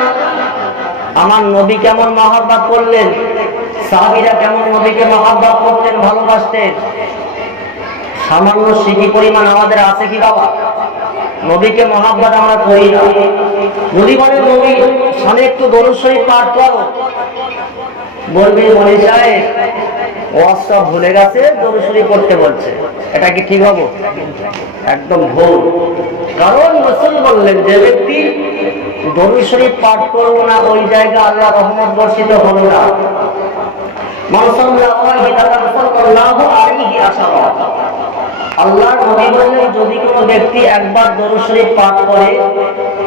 আমার নবী কেমন মহব্বত করলেন, সাহাবীরা কেমন নবীকে মহব্বত করতেন, ভালোবাসতেন। সামান্য সিকি পরিমাণ আমাদের আছে কি বাবা? নবীকে মহব্বত আমরা করি না। যদি বলে নবী সামনে একটু দরুদ শরীফ পাঠ করো, বলবে মনি সাহেব ওয়াজটা ভুলে গেছে, দরুদ শরীফ পড়তে বলছে। এটা কি ঠিক হবে? একদম ভুল। কারণ রাসূল বললেন, যে ব্যক্তি দরুদ শরীফ পাঠ করবো না, ওই জায়গা আল্লাহ রহমত বর্ষিত হলো না। আল্লাহর নবী বললেন, যদি কোনো ব্যক্তি একবার দরুদ শরীফ পাঠ করে,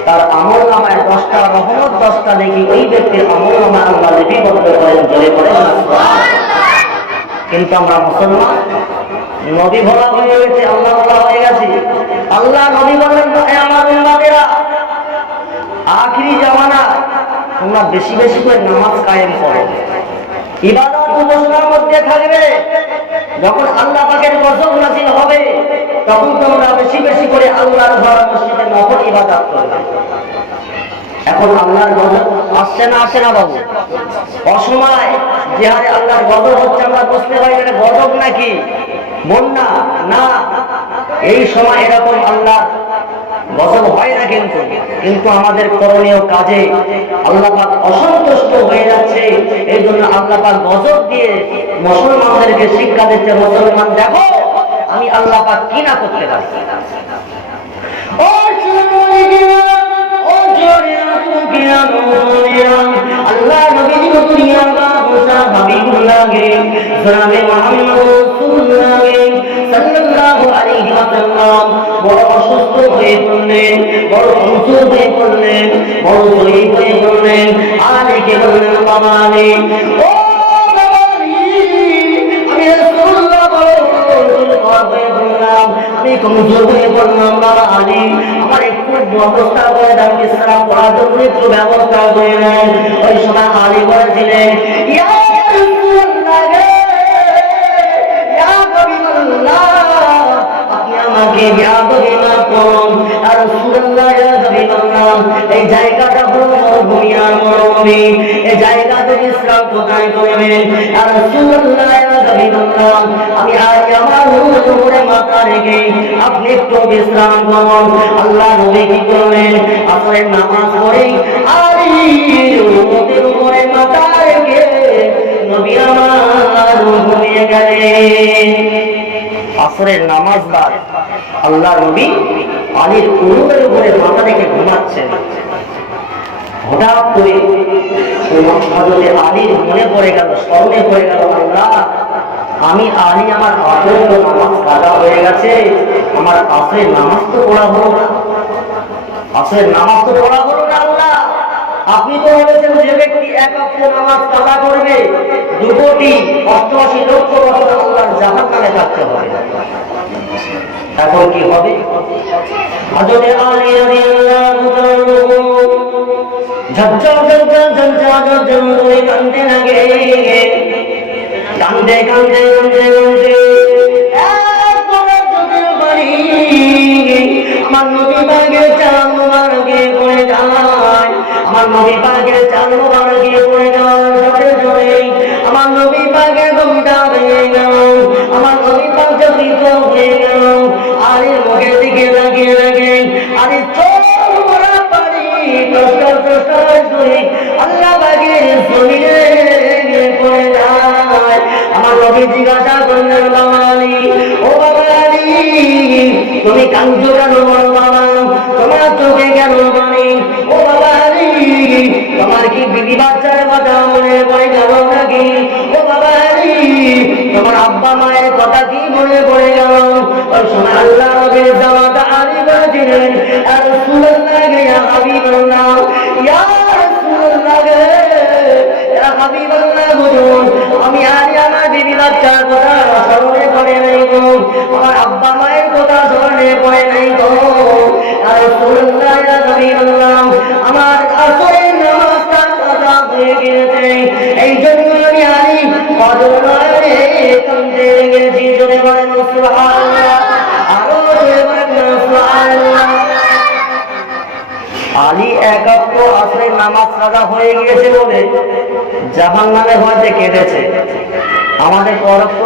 তার আমলনামায় 10টা রহমত, 10টা নেকি ওই ব্যক্তির আমলনামায় আল্লাহ লিপিবদ্ধ করেন। জোরে বলেন সুবহানাল্লাহ। কিন্তু আমরা মুসলমান, নবী ভোলা হয়ে গেছে, আল্লাহ ভোলা হয়ে গেছে। আল্লাহ নবী বললেন, আমার উম্মতেরা, আখিরি জামানা তোমরা বেশি বেশি করে নামাজ কায়েম করো, ইবাদত উপাসনার মধ্যে থাকবে। যখন আল্লাহ পাকের গজব নাযিল হবে, তখন তোমরা বেশি বেশি করে আল্লাহর ঘর মসজিদে নফল ইবাদত করবে। এখন আল্লাহর গজব আসছে না, আসে না বাবু? অসময় যে হারে আল্লাহর গজব হচ্ছে, আমরা বুঝতে পারি এটা গজব নাকি বন্যা না। এই সময় এরকম আল্লাহর গজব হয় না, কিন্তু আমাদের করণীয় কাজে আল্লাহ পাক অসন্তুষ্ট হয়ে যাচ্ছে। এই জন্য আল্লাহ পাক গজব দিয়ে মুসলমানদেরকে শিক্ষা দিচ্ছে, মুসলমান দেখো আমি আল্লাহ পাক কি না করতে পারি। আল্লাহ নবী দুনিয়ার বাদশা হাবিবুল্লাহকে জনাবে মুহাম্মদ রাসূলুল্লাহকে সাল্লাল্লাহু আলাইহি ওয়াসাল্লাম বড় অসুস্থ হয়ে পড়লেন, বড় অসুস্থ হয়ে পড়লেন, বড় জয়ী হয়ে পড়লেন। আলীকে বললেন, বাবা আলী, ও বাবা আলী, আমি রাসূলুল্লাহ বড় হয়ে পড়লাম, আমি কমজোর হয়ে পড়লাম। বাবা আলী, আমার একটু ব্যবস্থা করে দাও, ইসলাম পড়ার জন্য একটু ব্যবস্থা করে দেন। ওই সময় আলী বলেছিলেন, ইয়া রাসূলুল্লাহ, ইয়া হাবিবাল্লাহ, আপনি আমাকে বিয়াদবি মাফ করুন। আর রাসূলুল্লাহ, ইয়া হাবিবাল্লাহ, এই জায়গাটা হলো মরুভূমি আর মরুভূমি, এই জায়গাতে ইসলাম কোথায় করবেন? আর রাসূলুল্লাহ, ইয়া হাবিবাল্লাহ, আমি আজ আমার হুজুরের উপরে মাথা রেখে আপনি একটু বিশ্রাম করুন। আল্লাহ নবী কি করলেন? আসরের নামাজ পড়ে আলীর উম্মতের উপরে মাথা রেখে নবী আমার ঘুমিয়ে গেলেন। আসরের নামাজ বাদ আল্লাহ নবী আলীর উম্মতের উপরে মাথা রেখে ঘুমাচ্ছেন। হঠাৎ করে হযরতে আলীর মনে পড়ে গেল, স্মরণে পড়ে গেল, আল্লাহ আমি আলী আমার আসরের নামাজ কাজা হয়ে গেছে, আমার আসরের নামাজ তো পড়া হলো না, আসরের নামাজ তো পড়া হলো না। আল্লাহ আপনি তো বলেছেন যে ব্যক্তি এক ওয়াক্ত নামাজ কাজা করবে 2,88,00,000 বছর আল্লাহর জাহান্নামে থাকতে হবে। এখন কি হবে? হযরতে আলী রাদিয়াল্লাহু তাআলা ঝরঝর ঝরঝর ঝরঝর ঝরঝর করে কাঁদতে লাগে। কাঁদতে কাঁদতে কাঁদতে কাঁদতে আমার নবী পাকের চাল মোবারকে পড়ে যায়, আমার নবী পাকের চাল মোবারকে পড়ে যায়। জোরে জোরে আমার নবী পাকের ঘুমটা ভেঙে গেল, আমার নবী পাক জাগৃত হয়ে গেল। আলীর মুখের দিকে তাকিয়ে দেখেন আলীর চোখ ভরা পানি টসটস টসটস করে আল্লাহ পাকের জমিনে পড়ে যায়। আমার নবী জিজ্ঞাসা করলেন, বাবা আলী, ও বাবা আলী, তুমি কাঁদছো কেন বড় বাবা? তোমার চোখে কেন পানি? ও বাবা আলী, তোমার কি বিবি বাচ্চার কথা মনে পড়ে গেল নাকি? ও বাবা আলী, তোমার আব্বা মায়ের কথা কি মনে পড়ে গেল? ওই সময় আল্লাহ নবীর জামাতা আলী বলেছিলেন, ইয়া রাসূলুল্লাহ, ইয়া হাবিবাল্লাহ, ইয়া রাসূলুল্লাহ, ইয়া হাবিবাল্লাহ, বুঝুন আমি আলী আমার বিবি বাচ্চার কথা স্মরণে পড়ে নাই গো, আমার আব্বা মায়ের কথা স্মরণে পড়ে নাই গো। ইয়া রাসূলুল্লাহ, ইয়া হাবিবাল্লাহ, আমার আসরের নামাজটা কাজা হয়ে গেছে, এই জন্য আমি আলী অজরে কাঁদতে গেছি। জোরে বলেন সুবহানাল্লাহ, আরো জোরে বলেন সুবহানাল্লাহ। আলী এক ওয়াক্ত আসরের নামাজ কাজা হয়ে গিয়েছে বলে জাহান্নামে হয়তো কেঁদেছে। আমাদের ওয়াক্ত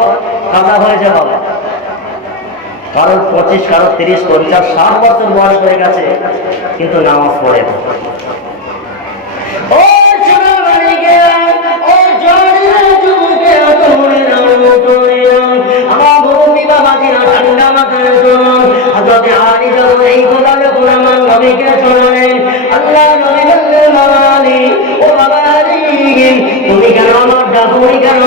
কাজা হয়েছে বলে কারো 25, কারো 30, 50, 60 বছর বয়স হয়ে গেছে কিন্তু নামাজ পড়ে না। ও আমার ভূমি বাবাজিরা ঠান্ডা মাথায় শুনুন, হযরতে আলী যখন এই কথা যখন আমার নবীকে শোনালেন, আল্লাহ নবী বললেন, বাবা আলী, ও বাবা আলী, তুমি কেন আমার ডাকুনি কেন?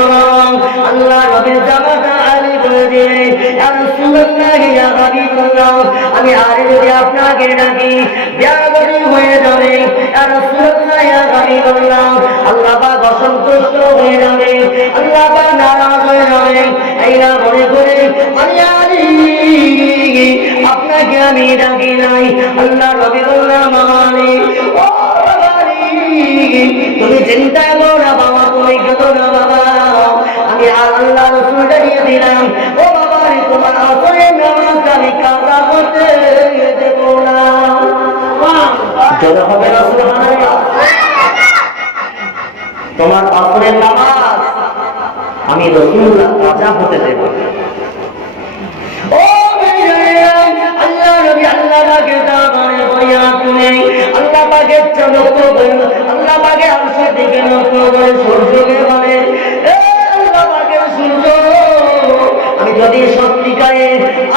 আল্লাহ নবীর জামাতা আলী বলে দিলেন, ইয়া রাসূলুল্লাহ, ইয়া হাবিবাল্লাহ, আমি আলী যদি আপনাকে ডাকি বেয়াদবি হয়ে যাবে। ইয়া রাসূলুল্লাহ, ইয়া হাবিবাল্লাহ, আল্লাহ পাক অসন্তুষ্ট হয়ে যাবে, আল্লাহ পাক নারাজ হয়ে যাবে। এই না মনে করে আমি আলী আপনাকে আমি ডাকি নাই। আল্লাহ নবী বললেন, বাবা আলী, ও বাবা আলী, তুমি চিন্তা করো না বাবা, তুমি কেঁদো না বাবা, আমি আল্লাহ রাসূল জানিয়ে দিলাম, ও বাবা আলী, তোমার আসরের নামাজ আমি কাজা করতে দেব না। জোরে হবে না সুবহানাল্লাহ? তোমার আসরের নামাজ আমি রাসূলুল্লাহ কাজা হতে দেব। ও আল্লাহ নবী আল্লাহ পাকের দরবারে বইয়া শুনে আল্লাহ পাকের লক্ষ্য করে, আল্লাহ পাকের আরশের দিকে লক্ষ্য করে সূর্যকে বলে, এ আল্লাহ পাকের সূর্য, আমি যদি সত্যিকারে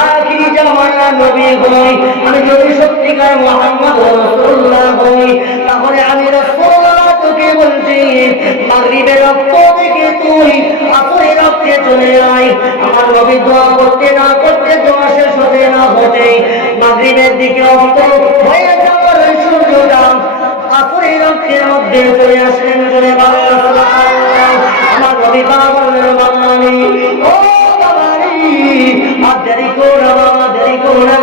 আখিরি জামানার নবী হই, আমি যদি সত্যিকার মুহাম্মদ রাসূলুল্লাহ হই, তাহলে আমি রাসূলুল্লাহ তোকে বলছি, মাগরিবের রক্ত থেকে তুই আসরের রক্তে চলে আয়। আমার নবী দোয়া করতে না করতে, দোয়া শেষ হতে না হতে মাগরিবের দিকে অস্ত হয়ে যাওয়ার সূর্যটা আসরের রক্তের মধ্যে চলে আসলেন। জোরে বলেন সুবহানাল্লাহ। আমার নবী বললেন, বাবা আলী, ও বাবা আলী, আর দেরি করো না বাবা, দেরি করো না,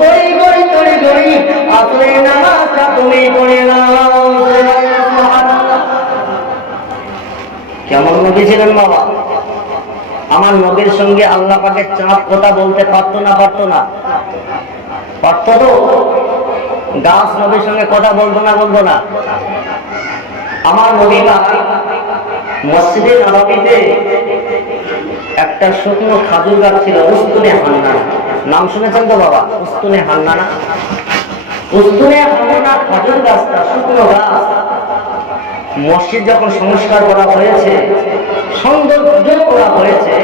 তড়ি গড়ি তড়ি গড়ি আসরের নামাজটা তুমি পড়ে নাও। কেমন নবী ছিলেন বাবা? আমার নবীর সঙ্গে আল্লাহ পাকের চাঁদ কথা বলতে পারতো না? পারতো না? পারতো তো? গাছ নবীর সঙ্গে কথা বলতো না? বলতো না? আমার নবী পাক মসজিদে নববীতে একটা শুকনো খাজুর গাছ ছিল, উস্তুনে হান্নানা। নাম শুনেছেন তো বাবা? উস্তুনে হান্নানা। উস্তুনে হান্নানা খাজুর গাছটা শুকনো গাছ। মসজিদ যখন সংস্কার করা হয়েছে, সৌন্দর্য করা হয়েছে,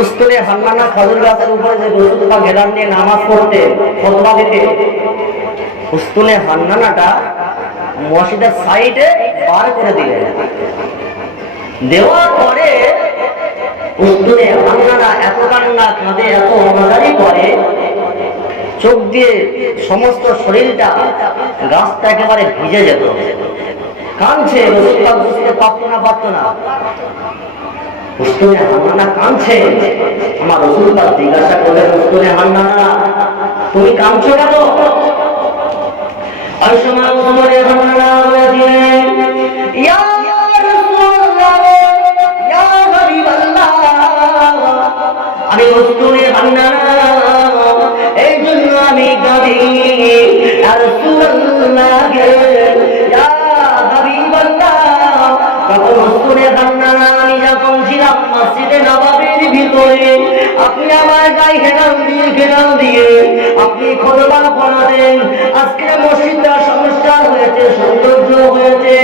উস্তুনে হান্নানা খাজুর গাছের উপরে যে রাসূল পাক হেলান দিয়ে নামাজ পড়তে খুতবা দিতে, উস্তুনে হান্নানাটা মসজিদের সাইডে বার করে দিলেন। দেওয়ার পরে উস্তুনে হান্নানা এত কান্না কাঁদে, এত অনাদারি করে, চোখ দিয়ে সমস্ত শরীরটা, গাছটা একেবারে ভিজে যেত, কাঁদছে। রাসূল পাক বুঝতে পারতো না। উস্তুনে হান্নানা কাঁদছে। আমার রাসূল পাক জিজ্ঞাসা করলেন, উস্তুনে হান্নানা তুমি কাঁদছো কেন? ওই সময় উস্তুনে হান্নানা বলেছিলেন, ইয়া রাসূলুল্লাহ, ইয়া হাবিবাল্লাহ, আমি উস্তুনে হান্নানা, এই জন্য আমি কাঁদি। ইয়া রাসূলুল্লাহ, ইয়া হাবিবাল্লাহ, তখন উস্তুনে হান্নানা আমি যখন ছিলাম মসজিদে নববীর ভিতরে, আপনি আমার গায়ে হেলান দিয়ে আপনি খুতবা পড়াতেন। আজকে মসজিদটা সংস্কার হয়েছে, সৌন্দর্য হয়েছে,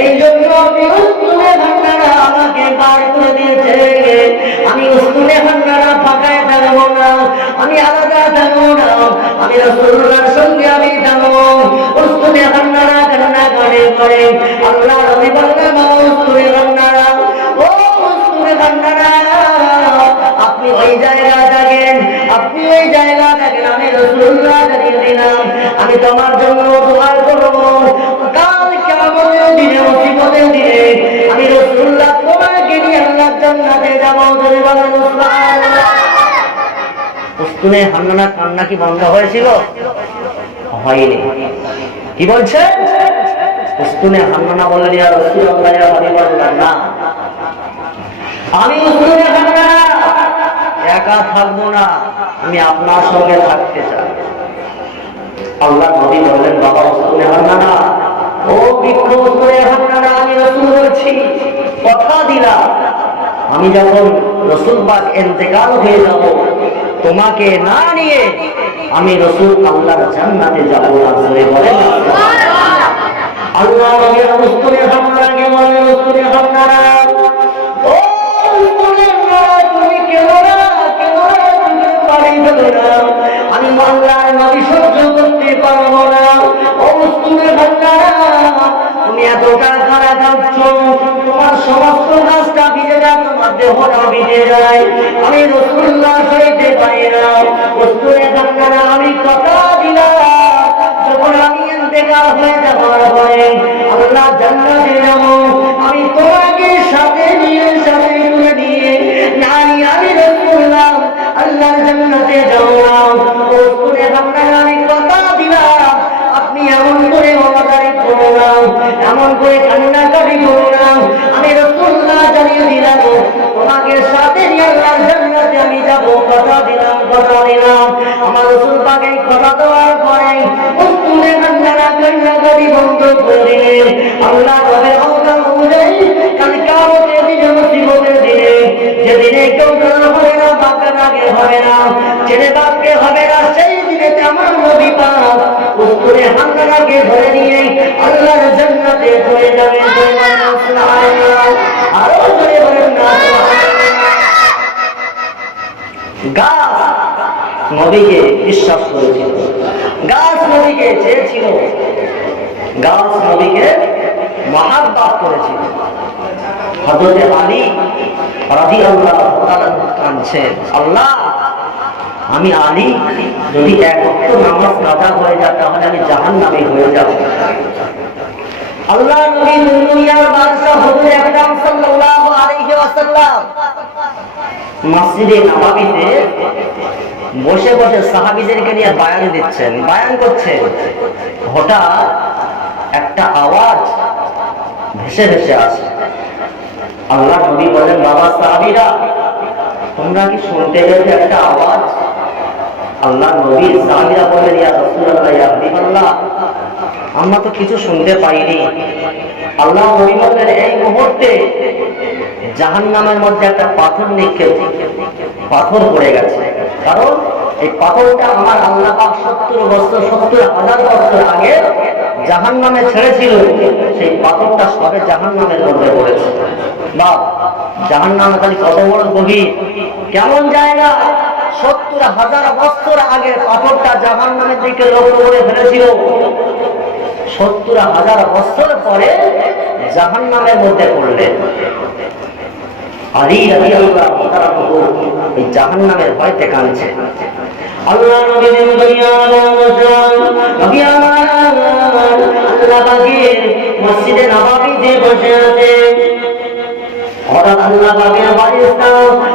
এই জন্য আপনি উস্তুনে হান্নানা আমাকে বার করে দিয়েছে। আমি উস্তুনে হান্নানা ফাঁকায় থাকবো না, আমি আলাদা থাকবো না, আমি রাসূলুল্লাহর সঙ্গে আমি থাকবো। উস্তুনে হান্নানা কান্না করে আল্লাহ নবী বললেন, উস্তুনে হান্নানা, ও উস্তুনে হান্নানা, আপনি ওই জায়গায় থাকেন, আপনি ওই জায়গায় থাকেন, আমি রাসূলুল্লাহ জানিয়ে দিলাম, আমি তোমার জন্য দোয়া করব। কাল কিয়ামতের দিনে, মুসিবতের দিনে আমি রাসূলুল্লাহ তোমাকে নিয়ে আল্লাহর জান্নাতে যাব। যদি বলেন সুবহানাল্লাহ। উস্তুনে হান্নানা কান্না কি বন্ধ হয়েছিল? হয়নি। কি বলছে? উস্তুনে হান্নানা বললেন, ইয়া রাসূলুল্লাহ, ইয়া হাবিবাল্লাহ, না, আমি উস্তুনে হান্নানা একা থাকবো না, আমি আপনার সঙ্গে থাকতে চাই। আল্লাহ নবী বললেন, বাবা উস্তুনে হান্নানা, ও বৃক্ষ উস্তুনে হান্নানা, আমি রাসূল বলছি, কথা দিলাম, আমি যখন রাসূল পাক ইন্তেকাল হয়ে যাব, তোমাকে না নিয়ে আমি রাসূল আল্লাহর জান্নাতে যাব না। জোরে বলেন সুবহানাল্লাহ। আল্লাহ নবী উস্তুনে হান্নানাকে বলেন, উস্তুনে হান্নানা, ও উস্তুনে হান্নানা, তুমি কেন না, তুমি পারি না, আমি আল্লাহর নবী সহ্য করতে পারবো না। ও উস্তুনে হান্নানা, তুমি এতটা কারা কাঁদছ, তোমার সমস্ত গাছটা ভিজে যায়, তোমার দেহটা ভিজে যায়, আমি রাসূলুল্লাহ সইতে পারি না। উস্তুনে হান্নানা, আমি কথা দিলাম, যখন আমি ইন্তেকাল হয়ে যাবার পরে আল্লাহ জান্নাতে যাব, আমি তোমাকে সাথে নিয়ে আমি রাসূলুল্লাহ আল্লাহর জান্নাতে যাব। উস্তুনে হান্নানা, আমি কথা দিলাম, আপনি এমন করে অনাদারি করো না, এমন করে কান্নাকাটি করো না, আমি রাসূলুল্লাহ জানিয়ে দিলাম, তোমাকে সাথে নিয়ে আল্লাহর জান্নাতে আমি যাব। কথা দিলাম, কথা দিলাম। আমার রাসূল পাক এই কথা দেওয়ার পরে উস্তুনে হান্নানা কান্নাকাটি বন্ধ করে দিলেন। আল্লাহ রবের হুকুম অনুযায়ী কাল কিয়ামতের দিনে, মুসিবতের দিনে, যেদিনে কেউ দাঁড়া হবে না, বাপের আগে হবে না, ছেলে বাপকে হবে না, সেই দিনে আমার নবী পাক উস্তুনে হান্নানাকে ধরে নিয়ে আল্লাহর জান্নাতে চলে যাবে। সুবহানাল্লাহ। আরো জোরে বলেন না সুবহানাল্লাহ। গাছ নবীকে বিশ্বাস করেছিল, গাছ নবীকে চেয়েছিল, গাছ নবীকে মহাব্বত করেছিল। হযরত আলী রাদিয়াল্লাহু তাআলা কাঁদছেন, আল্লাহ, আমি আলী যদি এক ওয়াক্ত নামাজ কাজা হয়ে যায়, তাহলে আমি জাহান্নামী হয়ে যাব। আল্লাহ নবী দুনিয়ার বাদশা হযরত আকরাম সাল্লাল্লাহু আলাইহি ওয়াসাল্লাম মসজিদে নববীতে বসে বসে সাহাবীদেরকে নিয়ে বয়ান দিচ্ছেন, বয়ান করছেন। হঠাৎ একটা আওয়াজ ভেসে ভেসে আসে। আল্লাহ নবী বলেন, বাবা সাহাবীরা, তোমরা কি শুনতে পেয়েছো একটা আওয়াজ? আল্লাহ নবী সাহাবীরা বলেন, ইয়া রাসূলুল্লাহ, ইয়া হাবিবাল্লাহ, আমরা তো কিছু শুনতে পাইনি। আল্লাহ নবী বলেন, এই মুহূর্তে জাহান্নামের মধ্যে একটা পাথর নিক্ষেপ, পাথর পড়ে গেছে। কারণ এই পাথরটা আমার আল্লাহ পাক 70,000 বছর আগে জাহান্নামে ছেড়েছিল। সেই পাথরটা সবে জাহান্নামের মধ্যে পড়েছে। বা জাহান্নামে তাহলে কত বড় গভীর, কেমন জায়গা! 70,000 বছর আগে পাথরটা জাহান্নামের দিকে লক্ষ্য করে ফেলেছিল। 70,000 বছর পরে জাহান্নামের মধ্যে পড়লেন। এই জাহান্নামের ভয়তে কাঁদছে। আল্লাহ মসজিদে নববীতে বসে আছে। হঠাৎ আল্লাহ পাকের ফেরেশতা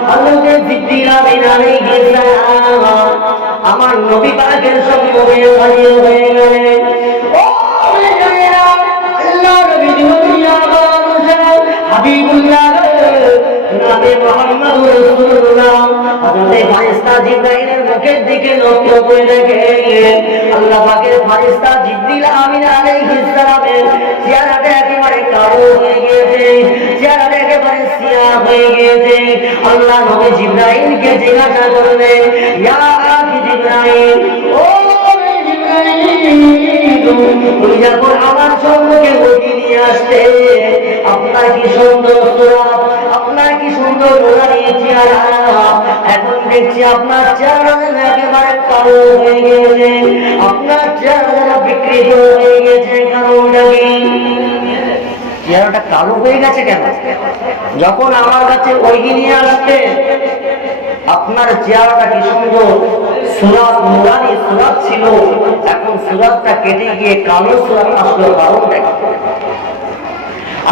হযরত জিবরিল আলাইহিস সালাম আমার নবী পাকের সম্মুখে হাজির হয়ে গেলেন। ও আল্লাহ নবী হাবিবুল্লাহ জনাবে মুহাম্মদ রাসূলুল্লাহ হযরত ফেরেশতা জিবরাইলের মুখের দিকে লক্ষ্য করে দেখেন আল্লাহ পাকের ফেরেশতা জিবরিল আমিন আলাইহিস সালামের চেহারাটা একেবারে কালো হয়ে গিয়েছে, চেহারাটা একেবারে সিয়া হয়ে গিয়েছে। আল্লাহ নবী জিবরাইলকে জিজ্ঞাসা করলেন, ইয়া জিবরাইল, ও জিবরাইল, তুমি যখন আমার সম্মুখে ওহী নিয়ে আসতে, আপনার কি সুন্দর সুরাত, আপনার কি সুন্দর নুরানি চেহারা, এখন দেখছি আপনার চেহারা একেবারে কালো হয়ে গিয়েছে, আপনার চেহারা বিকৃত হয়ে গেছে। কারণটা কি? চেহারাটা কালো হয়ে গেছে কেন? যখন আমার কাছে ওহী নিয়ে আসতে আপনার চেহারাটা কি সুন্দর সুরাত, নুরানি সুরাত ছিল, এখন সুরাতটা কেটে গিয়ে কালো সুরাত আসলো, কারণটা কি?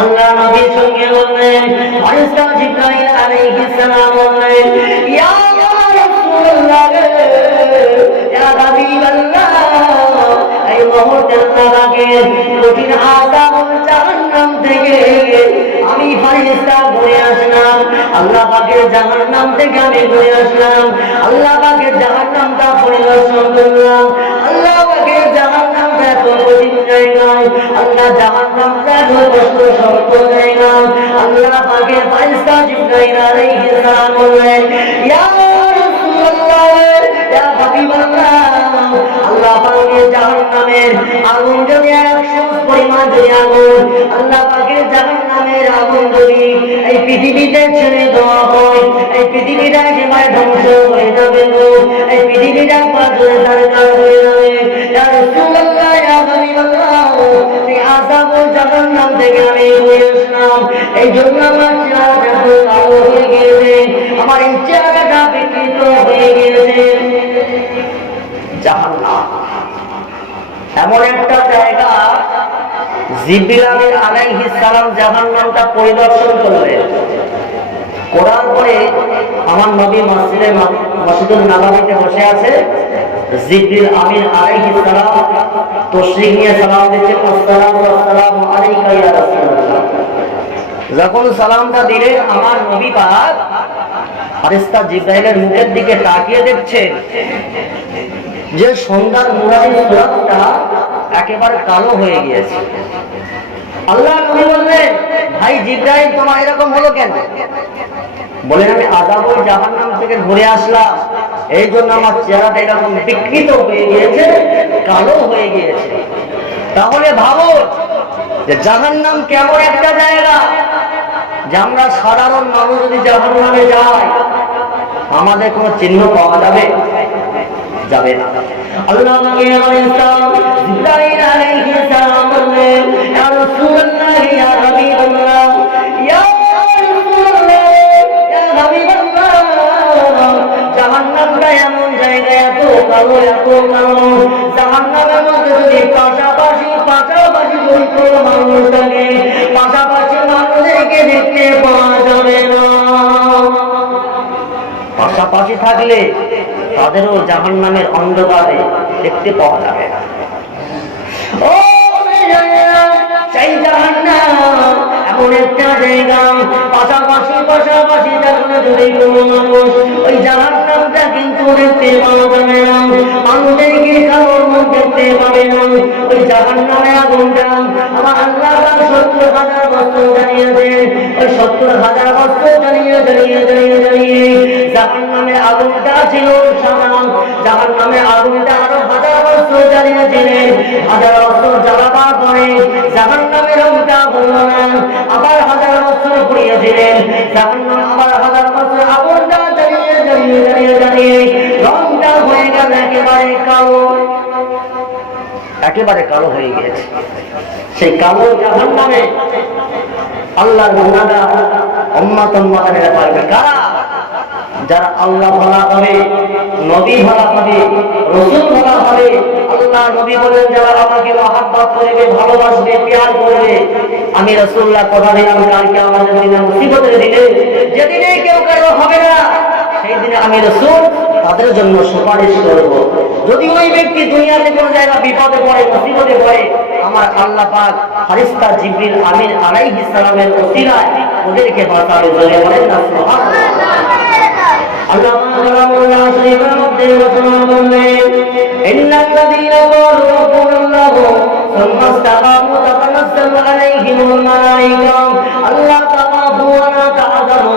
আল্লাহ নবীর সঙ্গে বললেন, ফেরেশতা জিবরাইল আলাইহিস সালাম বললেন, ইয়া রাসূলুল্লাহ, ইয়া হাবিবাল্লাহ, এই মুহূর্তে আপনাকে কঠিন আযাব জাহান্নাম থেকে আমি ফেরেশতা ঘুরে আসলাম। আল্লাহ পাকের জাহান্নাম থেকে আমি ঘুরে আসলাম। আল্লাহ পাকের জাহান্নামটা পরিদর্শন করলাম। আল্লাহ পাকের জাহান্নামটা এত কঠিন জায়গা, আল্লাহ জাহান্নামটা এত কষ্ট শক্ত জায়গা। আল্লাহ পাকের ফেরেশতা জিবরাইল আলাইহিস সালাম বললেন, ইয়া রাসূলুল্লাহ, ইয়া হাবিবাল্লাহ, আল্লাহ পাকের জাহান্নামের আগুন যদি 100 পরিমাণ যদি আগুন, আল্লাহ পাকের জাহান্নামের আগুন যদি এই পৃথিবীতে ছেড়ে দেওয়া হয়, এই পৃথিবীটা একেবারে ধ্বংস হয়ে যাবে, এই পৃথিবীটা পাথরে সরকার হয়ে যাবে। ইয়া রাসূলুল্লাহ, ইয়া হাবিবাল্লাহ, এই আযাব ও জাহান্নাম থেকে আমি ঘুরে আসলাম। এই জন্য আমার চেহারাটা কালো হয়ে গিয়েছে, আমার এই চেহারাটা বিকৃত হয়ে গিয়েছে। জাহান্নাম এমন একটা জায়গা, জিবরিল আলাইহিস সালাম জাহান্নামটা পরিদর্শন করলেন, করার পরে আমার নবী মসজিদুল নববীতে বসে আছে। জিবরিল আমিন আলাইহিস সালাম তাশরীফ নিয়ে সালাম দিচ্ছেন, আসসালামু আলাইকা ইয়া রাসূলুল্লাহ। যখন সালামটা দিলেন আমার নবী পাক ফেরেশতা জিবরাইলের মুখের দিকে তাকিয়ে দেখছেন যে সন্ধ্যার নুরানি সুরাতটা একেবারে কালো হয়ে গিয়েছে। আল্লাহ নবী বললেন, ভাই জিবরাইল, তোমার এরকম হলো কেন? বলেন, আমি আযাব ও জাহান্নাম থেকে ঘুরে আসলাম, এই জন্য আমার চেহারাটা এরকম বিকৃত হয়ে গিয়েছে, কালো হয়ে গিয়েছে। তাহলে ভাবো যে জাহান্নাম কেমন একটা জায়গা, যে আমরা সাধারণ মানুষ যদি জাহান্নামে যাই আমাদের কোনো চিহ্ন পাওয়া যাবে? যাবে না। আল্লাহ জিবরাইল আলাইহিস সালাম বললেন, ইয়া রাসূলুল্লাহ, ইয়া হাবিবাল্লাহ, ইয়া রাসূলুল্লাহ, ইয়া হাবিবাল্লাহ, জাহান্নামটা এমন জায়গা, এত কালো, এত কালো, জাহান্নামের মধ্যে যদি পাশাপাশি যদি কোনো মানুষ থাকে, পাশাপাশি মানুষদেরকে দেখতে পাওয়া যাবে না। পাশাপাশি থাকলে তাদেরও জাহান্নামের অন্ধকারে দেখতে পাওয়া যাবে না। ও সেই জাহান্নাম এমন একটা জায়গা, পাশাপাশি যদি কোনো মানুষ ওই জাহান্নামটা কিন্তু দেখতে পাবে না, মানুষদেরকে কারোর মুখ দেখতে পাবে না, ওই জাহান্নামের আগুনটা আমার আল্লাহ 70,000 বছর জ্বালিয়েছেন। ওই 70,000 বছর জ্বালিয়ে জাহান্নামের আগুনটা ছিল সাদা, জাহান্নামের আগুনটা আরো 1000 বছর জ্বালিয়েছিলেন। 1000 বছর জ্বালাবার পরে জাহান্নামের রংটা হলো না, আবার 1000 বছর ঘুরিয়েছিলেন, জাহান্নাম আবার 1000 বছর আগুনটা জ্বালিয়ে রংটা হয়ে গেল একেবারে কালো, একেবারে কালো হয়ে গিয়েছে। সেই কালো জাহান্নামে আল্লাহর বান্দারা উম্মাত-উম্মাতেরা পারবে কারা? যারা আল্লাহ ভালা হবে, নবী ভালা হবে, রাসূল ভালা হবে। আল্লাহ নবী বলেন যারা আমাকে মহব্বত করবে, ভালোবাসবে, প্যার করবে, আমি রাসূলুল্লাহ কথা দিলাম কালকে আমাদের দিনে মুসিবতের দিনে যেদিনে কেউ কারো হবে না, সেই দিনে আমি রাসূল তাদের জন্য সুপারিশ করব। যদি ওই ব্যক্তি দুনিয়াতে কোনো জায়গা বিপদে পড়ে, মুসিবতে পড়ে, আমার আল্লাহ পাক ফেরেশতা জিবরিল আমিন আলাইহিস সালামের ওসিলায় ওদেরকে বাঁচাবে। বলে বলেন না সুবহানাল্লাহ। আল্লাহ কালামুল্লাহ শরীফের মধ্যে রচনা করলেন, ইন্নাল্লাযীনা ক্বালু রাব্বুনাল্লাহু সুম্মা ইসতাকামু তাতানাজ্জালু আলাইহিমুল মালায়েকা আল্লা তাখাফু ওয়া লা তাহজানু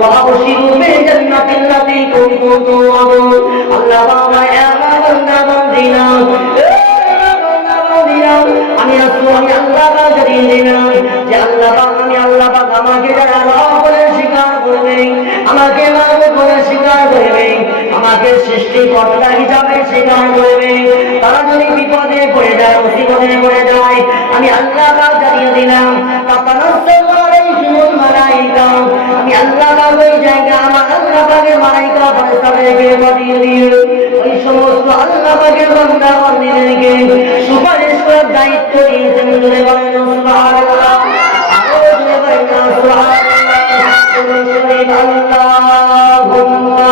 ওয়া আবশিরু বিল জান্নাতিল্লাতী কুনতুম তুআদুন। আল্লাহ বাবা আমার বান্দা বান্দিরা, আমি রাসূল আমি আল্লাহ পাক জানিয়ে দিলাম যে আল্লাহ পাক আমি আল্লাহ পাক আমাকে যারা রব বলে স্বীকার করবে, আমাকে মাবুদ বলে স্বীকার করবে, আমাকে সৃষ্টিকর্তা হিসাবে স্বীকার করবে, তারা যদি বিপদে পড়ে যায়, মুসিবতে পড়ে যায়, আমি আল্লাহ পাক জানিয়ে দিলাম তাতানাজ্জালু আলাইহিমুল মালায়েকা, আমি আল্লাহ পাক ওই জায়গা আমার আল্লাহ পাকের মালায়েকা ফেরেশতাদেরকে পাঠিয়ে দিয়ে ওই সমস্ত আল্লাহ পাকের বান্দা বান্দীদেরকে সুপারিশ করার দায়িত্ব দিয়েছেন। জোরে বলেন সুবহানাল্লাহ, আরো জোরে বলেন সুবহানাল্লাহ। আল্লাহুম্মা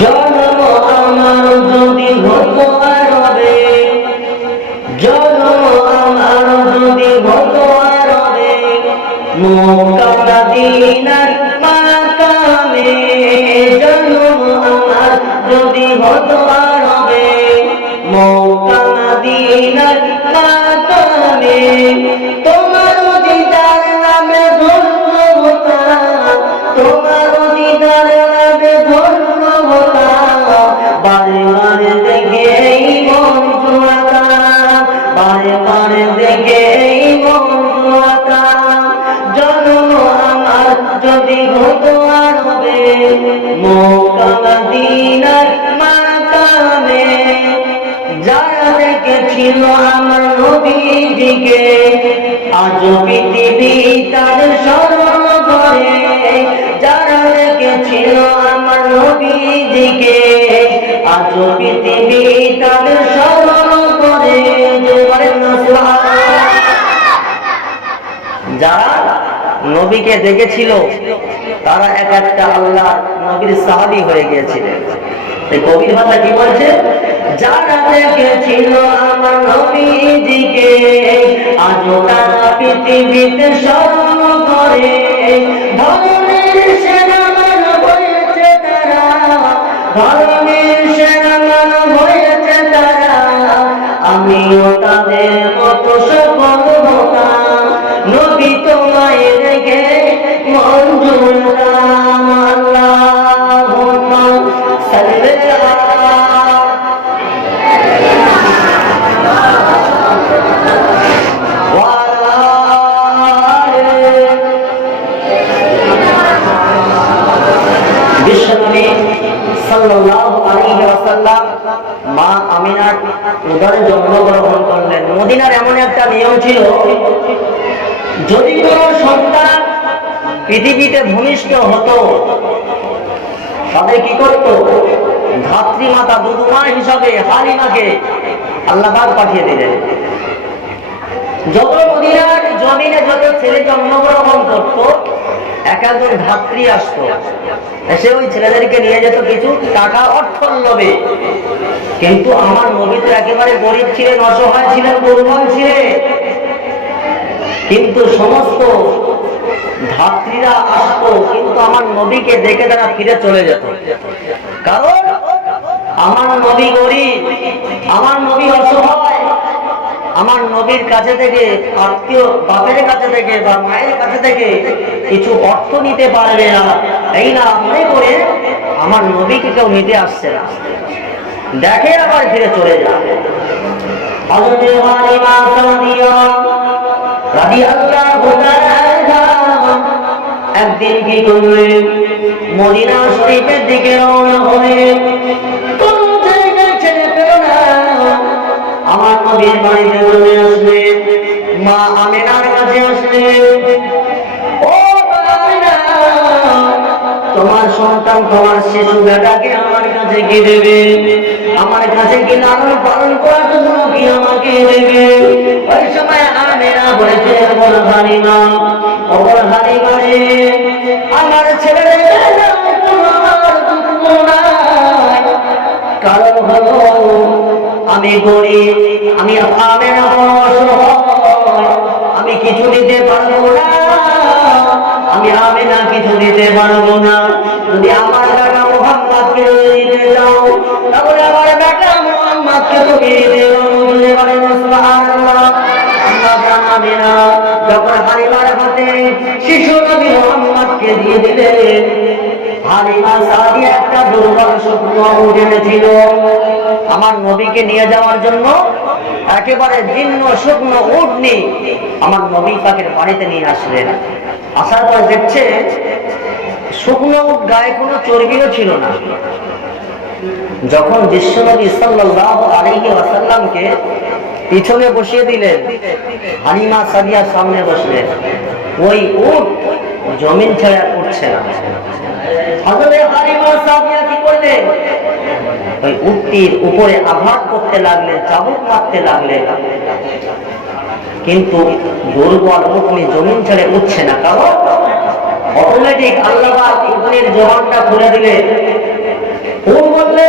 জন্ম আমার যদি হতো আরবে, জন্ম আমার যদি হতো আরবে, মক্কা মদিনার মাকামে, জন্ম আমার যদি হতো আরবে, মক্কা মদিনার মাকামে, তোমার দিদার নামে ধন্য হতাম, তোমার দিদার নামে ধন্য হতাম, বারে বারে দেখে এই মন জোড়াতাম, বারে বারে দেখে এই মন জোড়াতাম, জন্ম আমার যদি হতো আরবে, মক্কা মদিনার মাকামে, যারা দেখেছিল আমার নবীজিকে আজ পৃথিবী তাদের স্মরণ করে, যারা দেখেছিল আমার নবীজিকে আজ পৃথিবী তাদের স্মরণ করে। যারা নবীকে দেখেছিল তারা এক একটা আল্লাহ নবীর সাহাবী হয়ে গিয়েছিলেন। কবির ভাষা কি বলছে? যারা দেখেছিল আমার নবীজিকে আজ তারা পৃথিবীতে স্মরণ করে, ধরনের সেনা মানব হয়েছে তারা, ধরনের সেনা মানব হয়েছে তারা, আমিও তাদের মতো সফল হতাম, নবী তোমায় দেখে মন জুড়তাম। আল্লাহুম্মা সাল্লি আলা বিশ্বনবী সাল্লাল্লাহু আলাইহি ওয়াসাল্লাম মা আমিনার উদরে জন্মগ্রহণ করলেন। মদিনার এমন একটা নিয়ম ছিল, যদি কোনো সন্তান পৃথিবীতে ভূমিষ্ঠ হতো তাদের কি করত? ধাত্রীমাতা দুধমা হিসাবে হালিমাকে আল্লাহ পাক পাঠিয়ে দিলেন। যত মদিনার জমিনে যত ছেলে জন্মগ্রহণ করত এক একজন ধাত্রী আসতো, এসে ওই ছেলেদেরকে নিয়ে যেত কিছু টাকা অর্থর লোভে। কিন্তু আমার নবী তো একেবারে গরিব ছিলেন, অসহায় ছিলেন, দুর্বল ছিলেন। কিন্তু সমস্ত ধাত্রীরা আসতো, কিন্তু আমার নবীকে দেখে তারা ফিরে চলে যেত। কারণ আমার নবী গরিব, আমার নবী অসহায়, আমার নবীর কাছে থেকে আত্মীয় বাপের কাছে থেকে বা মায়ের কাছে থেকে কিছু অর্থ নিতে পারবে না, এই না মনে করে আমার নবীকে কেউ নিতে আসছে না, দেখে আবার ফিরে চলে যাবে। একদিন কি করলেন, মদিনা শরীফের দিকে রওনা হয়ে কোন জায়গায় ছেড়ে পেল না, আমার নবীর বাড়িতে চলে আসলেন, মা আমেনার কাছে আসলেন। ও আমেনা, তোমার সন্তান, তোমার শিশু বেটাকে আমার কাছে কি দেবে? আমার কাছে কি লালন পালন করার জন্য কি আমাকে দেবে? ওই সময় আমেনা বলেছে, ওর হালিমা, ওর হালিমা রে, আমার ছেলের কারণ হলো আমি গরিব, আমি আমেনা অসহায়, আমি কিছু দিতে পারবো না, আমি আমেনা কিছু দিতে পারবো না। যদি আমার বেটা মুহাম্মদকে দিতে চাও, তাহলে আমার বেটা মুহাম্মদকে তুমি দিও। সুবহানাল্লাহ। আমেনা যখন হালিমার হাতে শিশু নবী মুহাম্মদকে দিয়ে দিলেন, হালিমা সাদিয়া একটা দুর্বল শুকনো উট এনেছিল আমার নবীকে নিয়ে যাওয়ার জন্য। একেবারে জীর্ণ শুকনো উট নিয়ে আমার নবী পাকের বাড়িতে নিয়ে আসলেন। আসার পর দেখছে শুকনো উট, গায়ে কোনো চর্বিও ছিল না। যখন বিশ্বনবী সাল্লাল্লাহু আলাইহি ওয়াসাল্লামকে পিছনে বসিয়ে দিলেন, হালিমা সাদিয়ার সামনে বসলেন, ওই উট জমিন ছেড়ে উঠছে না। হযরত হালিমা সাদিয়া কি করলেন, ওই উটটির উপরে আঘাত করতে লাগলেন, চাবুক মারতে লাগলেন, কিন্তু দুর্বল উটনি জমিন ছেড়ে উঠছে না। কারণ অটোমেটিক আল্লাহ পাক উটনির জবানটা খুলে দিলেন। ও বললে,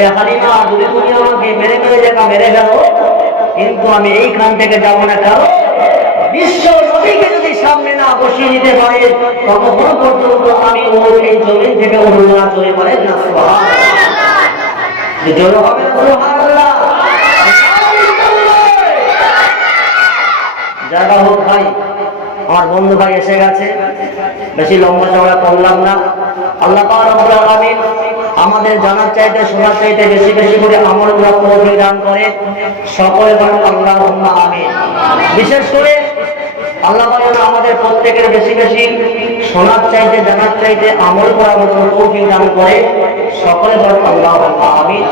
এ হালিমা, যদি তুমি আমাকে মেরে মেরে জায়গা মেরে গেল, কিন্তু আমি এইখান থেকে যাব না। কারণ বিশ্ব নবীকে যদি সামনে না বসিয়ে নিতে পারে, ততক্ষণ পর্যন্ত আমি এই জমিন থেকে উঠব না। চলে বলেন না সুবহানাল্লাহ, জোরে হবে না সুবহানাল্লাহ। জায়গা হোক ভাই, আমার বন্ধু ভাই এসে গেছে, বেশি লম্বা চওড়া করলাম না। আল্লাহ পাক রব্বুল আলামিন আমাদের জানার চাইতে শোনার চাইতে বেশি বেশি করে আমল করার তৌফিক দান করে। সকলে বলেন আল্লাহুম্মা আমিন। বিশেষ করে আল্লাহ পাক আমাদের প্রত্যেকের বেশি বেশি শোনার চাইতে, জানার চাইতে আমল করার মতো তৌফিক দান করে। সকলে বলেন আল্লাহুম্মা আমিন।